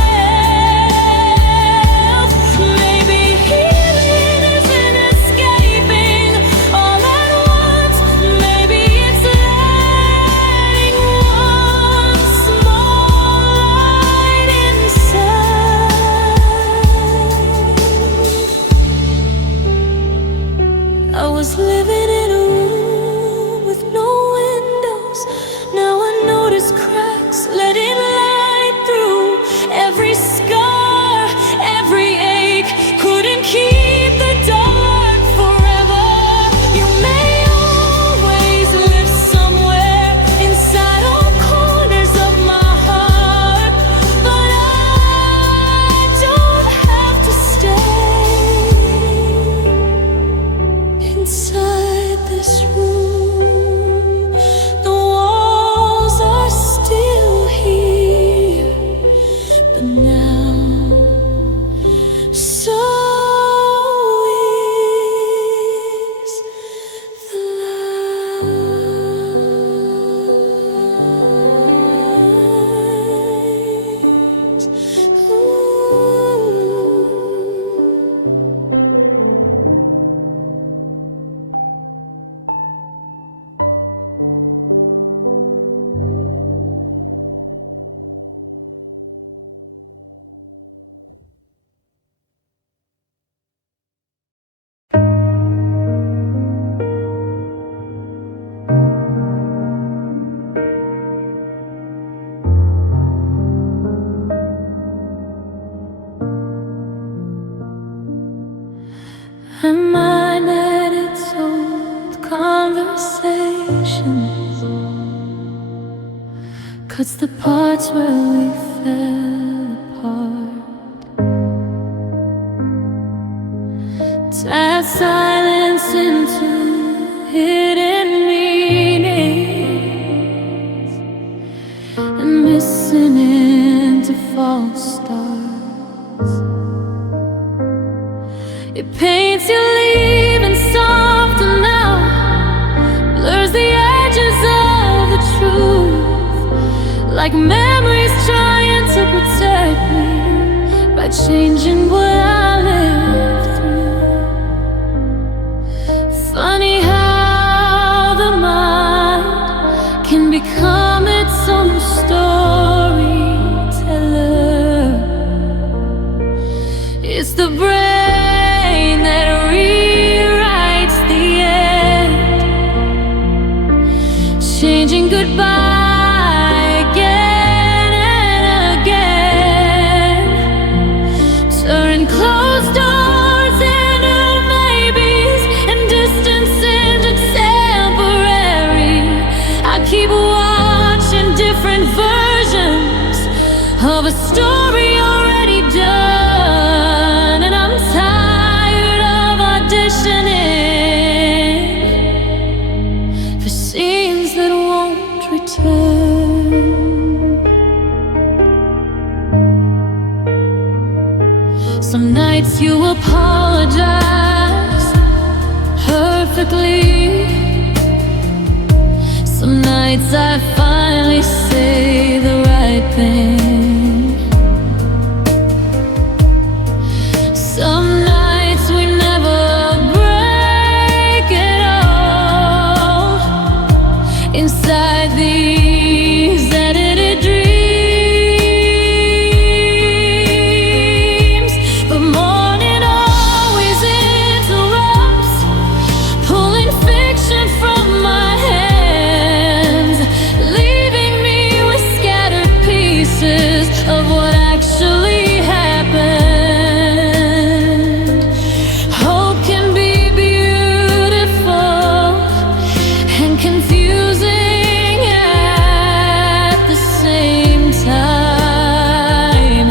Maybe healing isn't escaping all at once. Maybe it's letting one small light inside. I was living in a room with no windows. Now I notice cracks letting light through. Every scar, every ache couldn't keep the dark forever. You may always live somewhere inside all corners of my heart, but I don't have to stay inside this room. The walls are still here, but now so is the light. My mind at its old conversations, cuts the parts where we fell apart. Ties silence into hidden meanings, and missing into false stars. It paints you leaving softer now, blurs the edges of the truth, like memories trying to protect me by changing what I lived through. Funny how the mind can become its own storyteller. It's the brain that rewrites the end, changing goodbye again and again, turning closed doors into maybes and distance into temporary. I keep watching different versions of a story already done, and I'm tired of auditioning for scenes that won't return. Some nights you apologize perfectly. Some nights I finally say the right thing. Some nights we never break at all inside these edited dreams. But morning always interrupts, pulling fiction from my hands, leaving me with scattered pieces of what actually happened. Hope can be beautiful and confusing at the same time.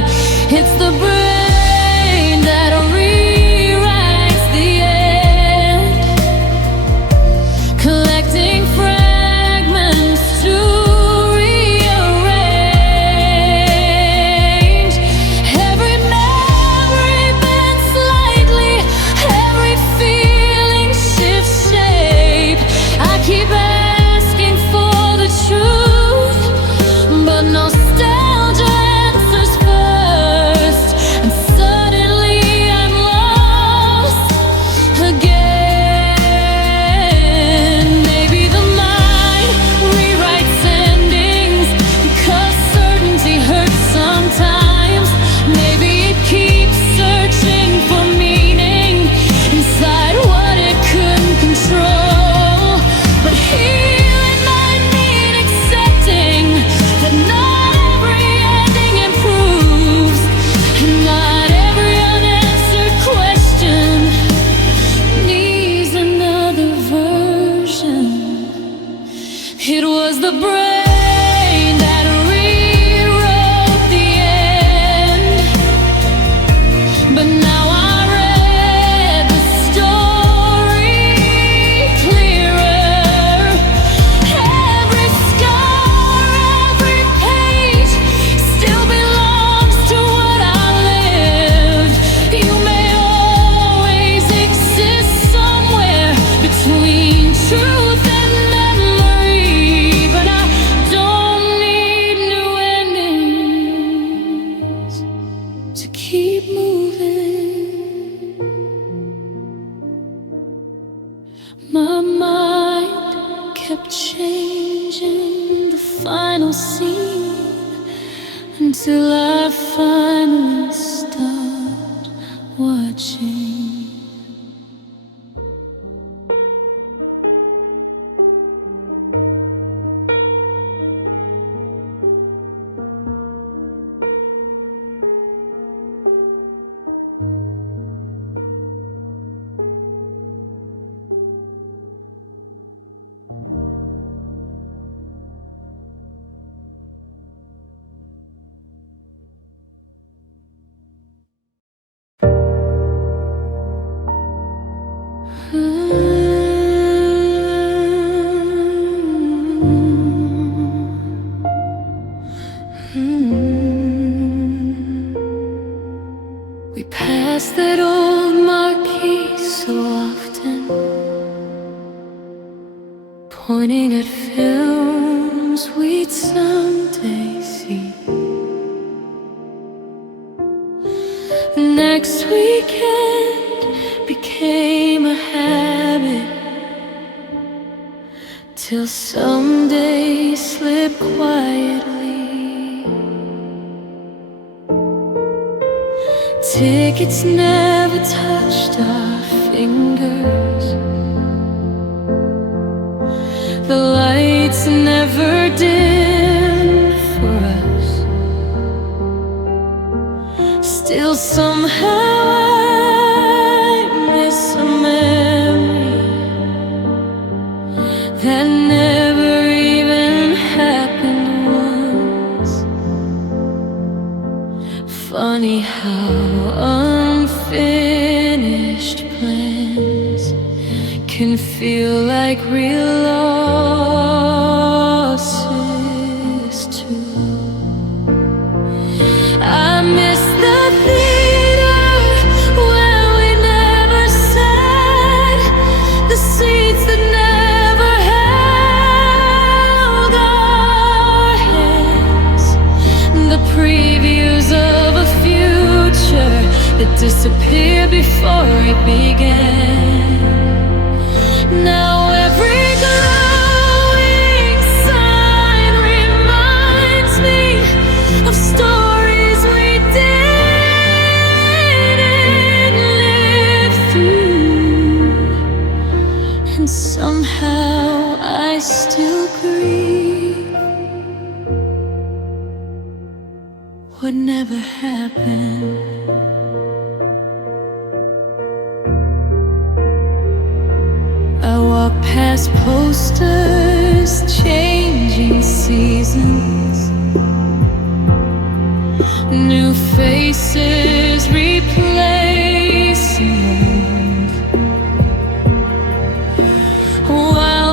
It's the brain that rewrites the end, collecting fragments to rearrange. Every memory bends slightly, every feeling shifts shape. I keep asking for the truth, but nostalgia answers first, and suddenly I'm lost again. Maybe the mind rewrites endings because certainty hurts sometimes. Maybe it keeps searching for meaning inside what it couldn't control. But healing might mean accepting that not every ending improves, and not every unanswered question needs another version. It was the brain that rewrote the end, but now I read the story clearer. Every scar, every page still belongs to what I lived. You may always exist somewhere between truth and memory, but I don't need new endings to keep moving. My mind kept changing the final scene until I finally stopped watching. We passed that old marquee so often, pointing at films we'd someday see. someday slip quietly. Tickets never touched our fingers. The lights never dim for us. Still somehow I miss a memory that never even happened once. Funny how unfinished plans can feel like real losses too. I miss the theater where we never sat, the seats that never held our hands, the previews of a future that disappeared before it began. Now every glowing sign reminds me of stories we didn't live through, and somehow I still grieve what never happened. Past posters, changing seasons, new faces replacing old, while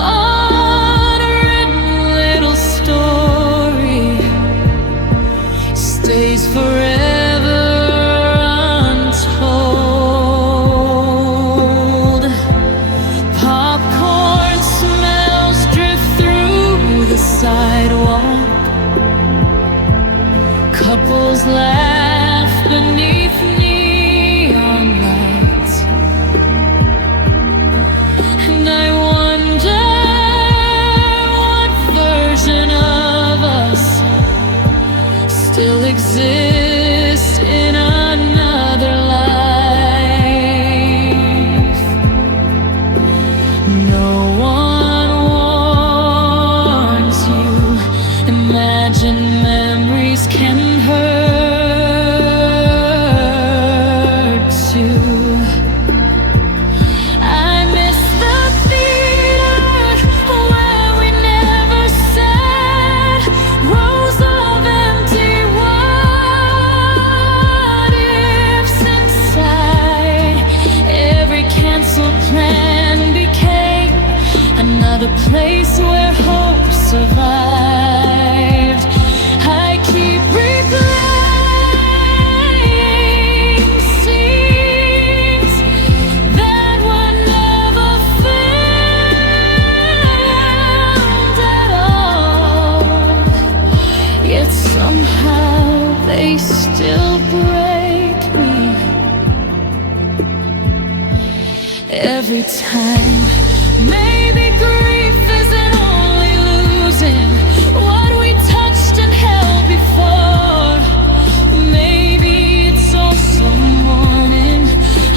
unwritten little story stays forever untold. Popcorn smells drift through the sidewalk. Couples laugh beneath neon lights, and I wonder what version of us still exists in another life. No one warns you. Imagine memories can hurt too. I miss the theater where we never sat, rows of empty what ifs inside. Every canceled plan became another place where hope survived. I keep replaying scenes that were never filmed at all, yet somehow they still break me every time. Maybe grief isn't only losing what we touched and held before. Maybe it's also mourning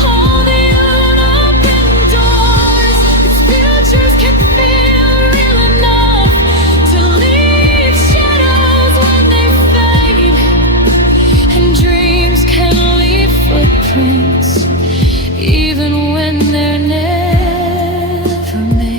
all the unopened doors. 'Cause futures can feel real enough to leave shadows when they fade, and dreams can leave footprints even when they're never made.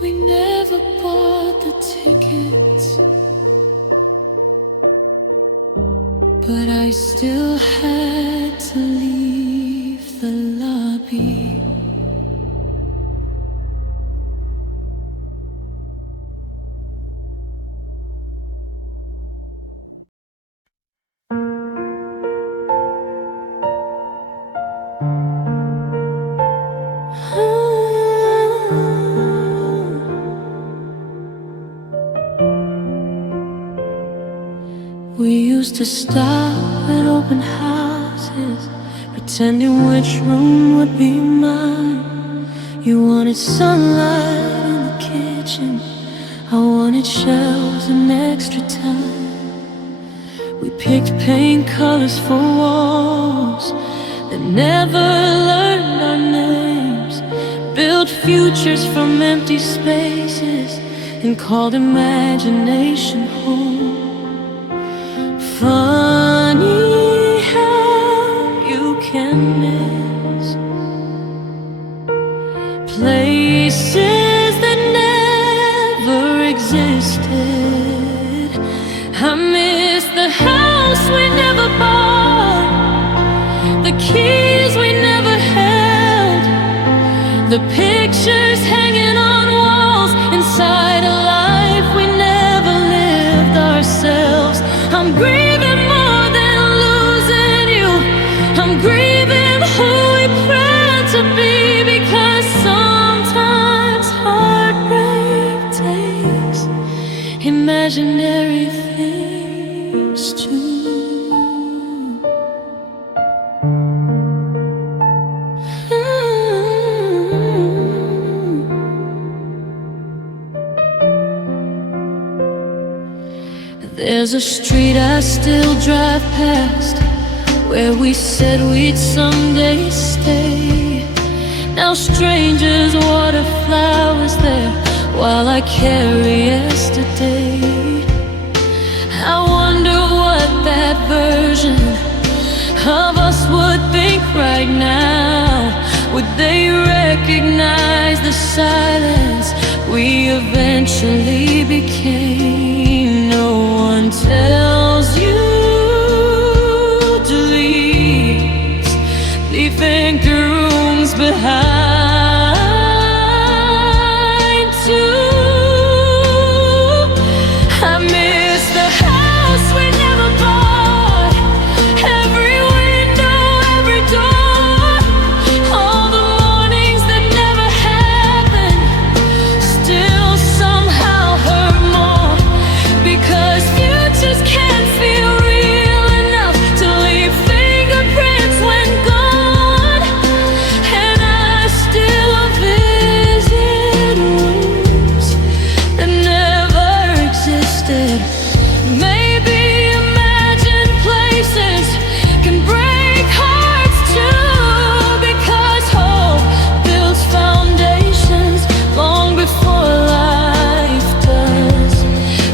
We never bought the tickets, but I still had to leave the lobby. We used to stop at open houses, pretending which room would be mine. You wanted sunlight in the kitchen, I wanted shelves and extra time. We picked paint colors for walls that never learned our names, built futures from empty spaces and called imagination home. Funny how you can miss places that never existed. I miss the house we never bought, the keys we never held, the pictures hanging on walls inside a life we never lived ourselves. I'm grieving more than losing you. I'm grieving who we planned to be, because sometimes heartbreak takes imaginary things too. There's a street I still drive past, where we said we'd someday stay. Now strangers water flowers there while I carry yesterday. I wonder what that version of us would think right now. Would they recognize the silence we eventually became? No one tells you to leave empty rooms behind too. I miss the house we never bought, every window, every door, all the mornings that never happened, still somehow hurt more, because futures can't feel real enough to leave fingerprints when gone. And I still visit rooms that never existed. Maybe imagined places can break hearts too, because hope builds foundations long before life does.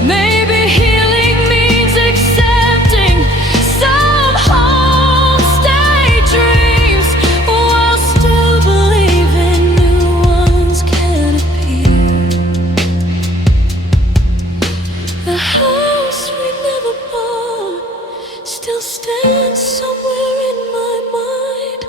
Maybe healing means accepting some homestay dreams while still believing new ones can appear. The house we never bought still stands somewhere in my mind,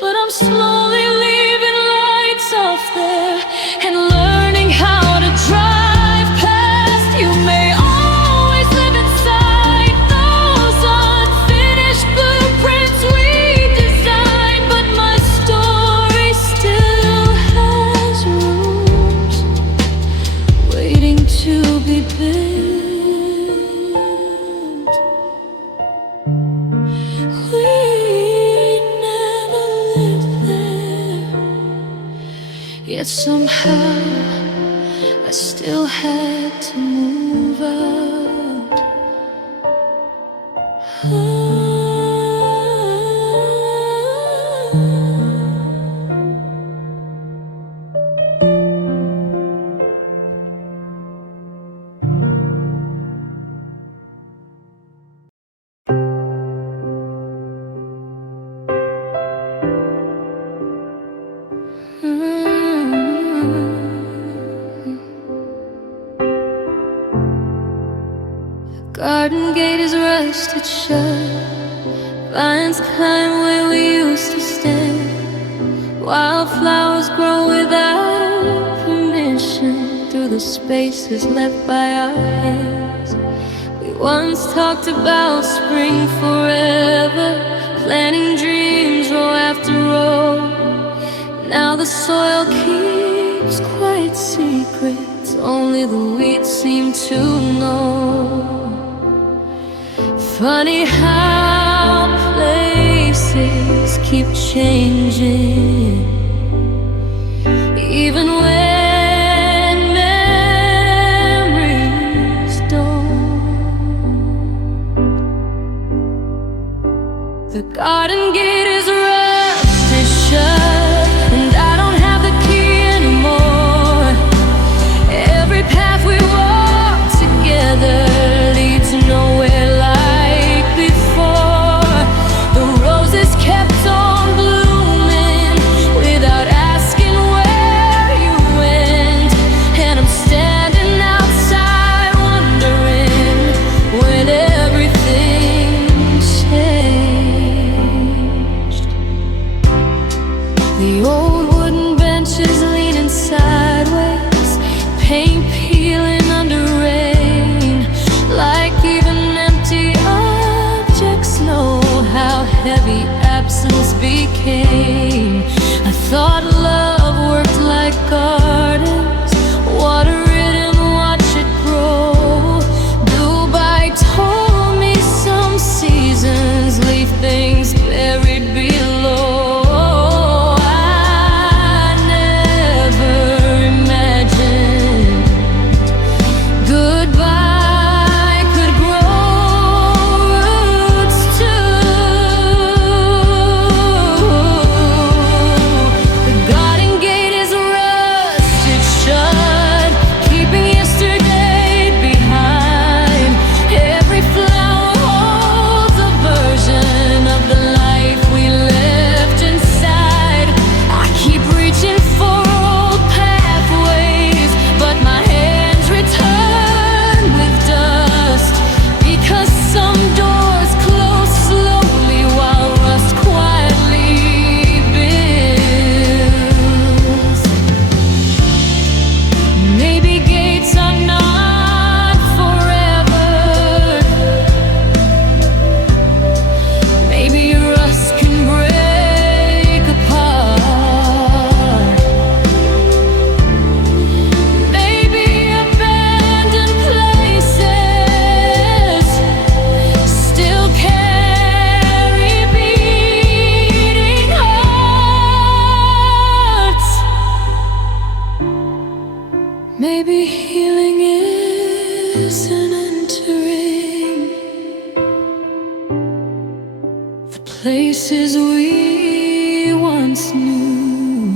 but I'm slowly leaving lights off there and learning how to drive past. You may always live inside those unfinished blueprints we designed, but my story still has rooms waiting to be built. We never lived there, yet somehow I still had to move out. garden gate is rusted shut. Vines climb where we used to stand. Wildflowers grow without permission through the spaces left by our hands. We once talked about spring forever, planting dreams row after row. Now the soil keeps quiet secrets only the weeds seem to know. Funny how places keep changing, even when memories don't. The garden gate is rusted shut, and I don't have the key anymore. Every path we walk together leads nowhere like before. The roses kept on blooming without asking where you went, and I'm standing outside wondering when everything changed. The old wooden benches leaning sideways, paint peeling under rain, like even empty objects know how heavy absence became. I thought love worked like gardens, water it and watch it grow. Dubai told me some seasons leave things buried below. I never imagined goodbye could grow roots too. The garden gate is rusted shut, keeping yesterday behind. Every flower holds a version of the life we left inside. I keep reaching for old pathways, but my hands return with dust, because some doors close slowly while rust quietly builds. Maybe gates are not forever. Maybe rust can break apart. Maybe abandoned places still carry beating hearts. Maybe healing isn't entering the places we once knew.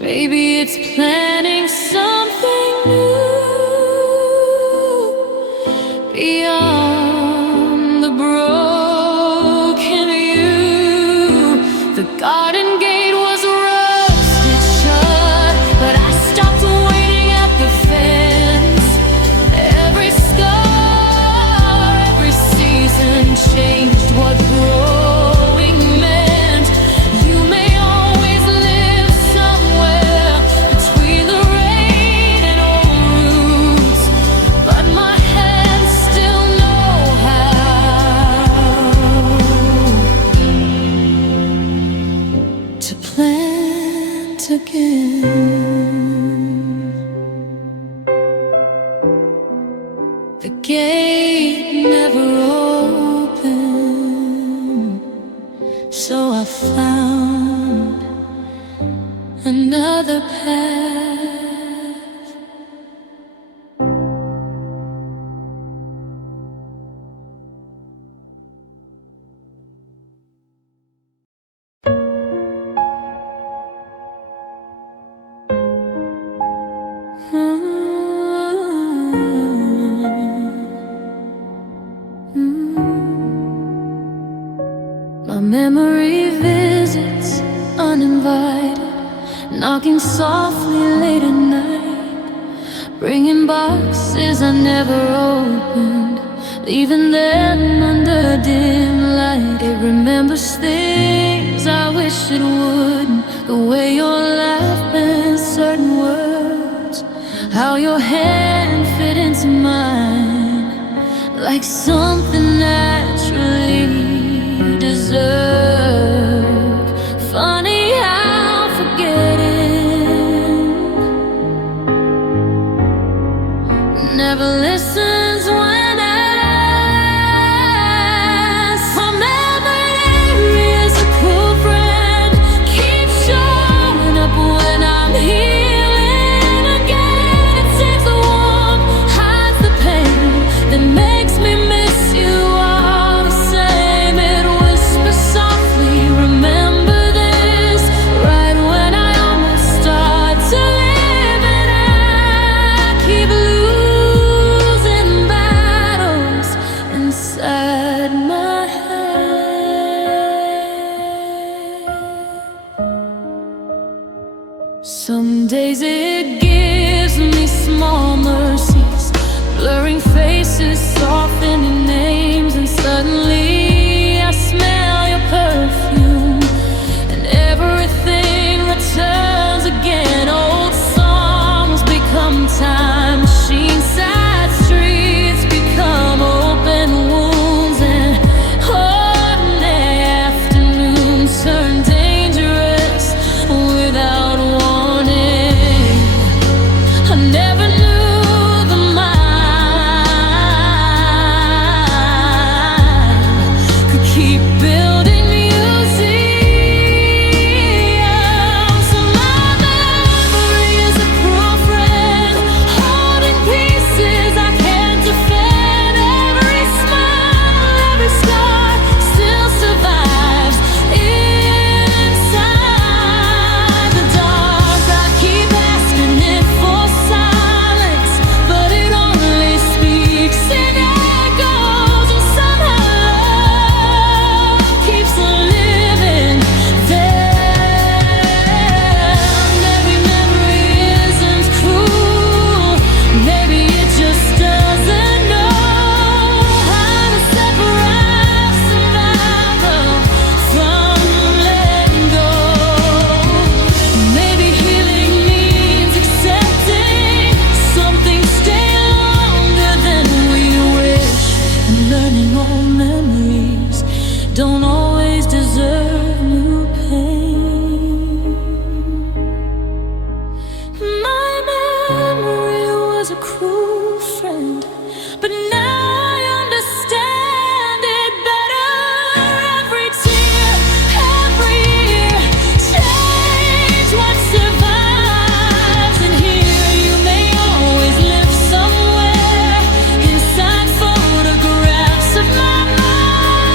Maybe it's planning something new beyond the broken view. The garden gate was rusted shut, but I stopped waiting at the fence. Every scar, every season changed what growing meant. You may always live somewhere between the rain and old roots, but my hands still know how to plant again. The gate never opened, so I found another path. My memory visits uninvited, knocking softly late at night, bringing boxes I never opened, leaving them under dim light. It remembers things I wish it wouldn't, the way your laugh meant certain words, how your hand fit into mine, like something naturally deserved. Funny how forgetting never listens when asked. My memory is a cool friend, keeps showing up when I'm healing again. It takes the warmth, hides the pain, that makes me miss you all the same. It whispers softly, remember this, right when I almost start to live, and I keep losing battles inside my head. Some days it gives me small mercies, blurring faces, softening names, and suddenly I smell your perfume, and everything returns again. Old songs become time machines, sad streets become open wounds, and ordinary afternoons turn dangerous without warning. I never knew the mind could keep building museums. So my memory is a cruel friend, holding pieces I can't defend. Every smile, every scar still survives inside the dark. I keep asking it for silence, but it only speaks in echoes, and somehow love keeps living there. Maybe memory isn't cruel, maybe it just doesn't know how to separate survival from letting go. Maybe healing means accepting something stay longer than we wish, and learning old memories don't always deserve new pain. My memory was a cruel friend, but now I understand it better. Every tear, every year, change what survives. And here you may always live somewhere inside photographs of my mind,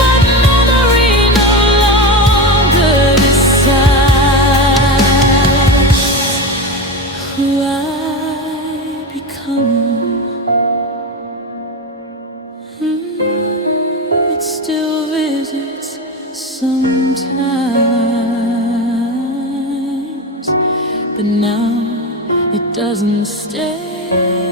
but memory no longer decides who I become. It still visits sometimes, but now it doesn't stay.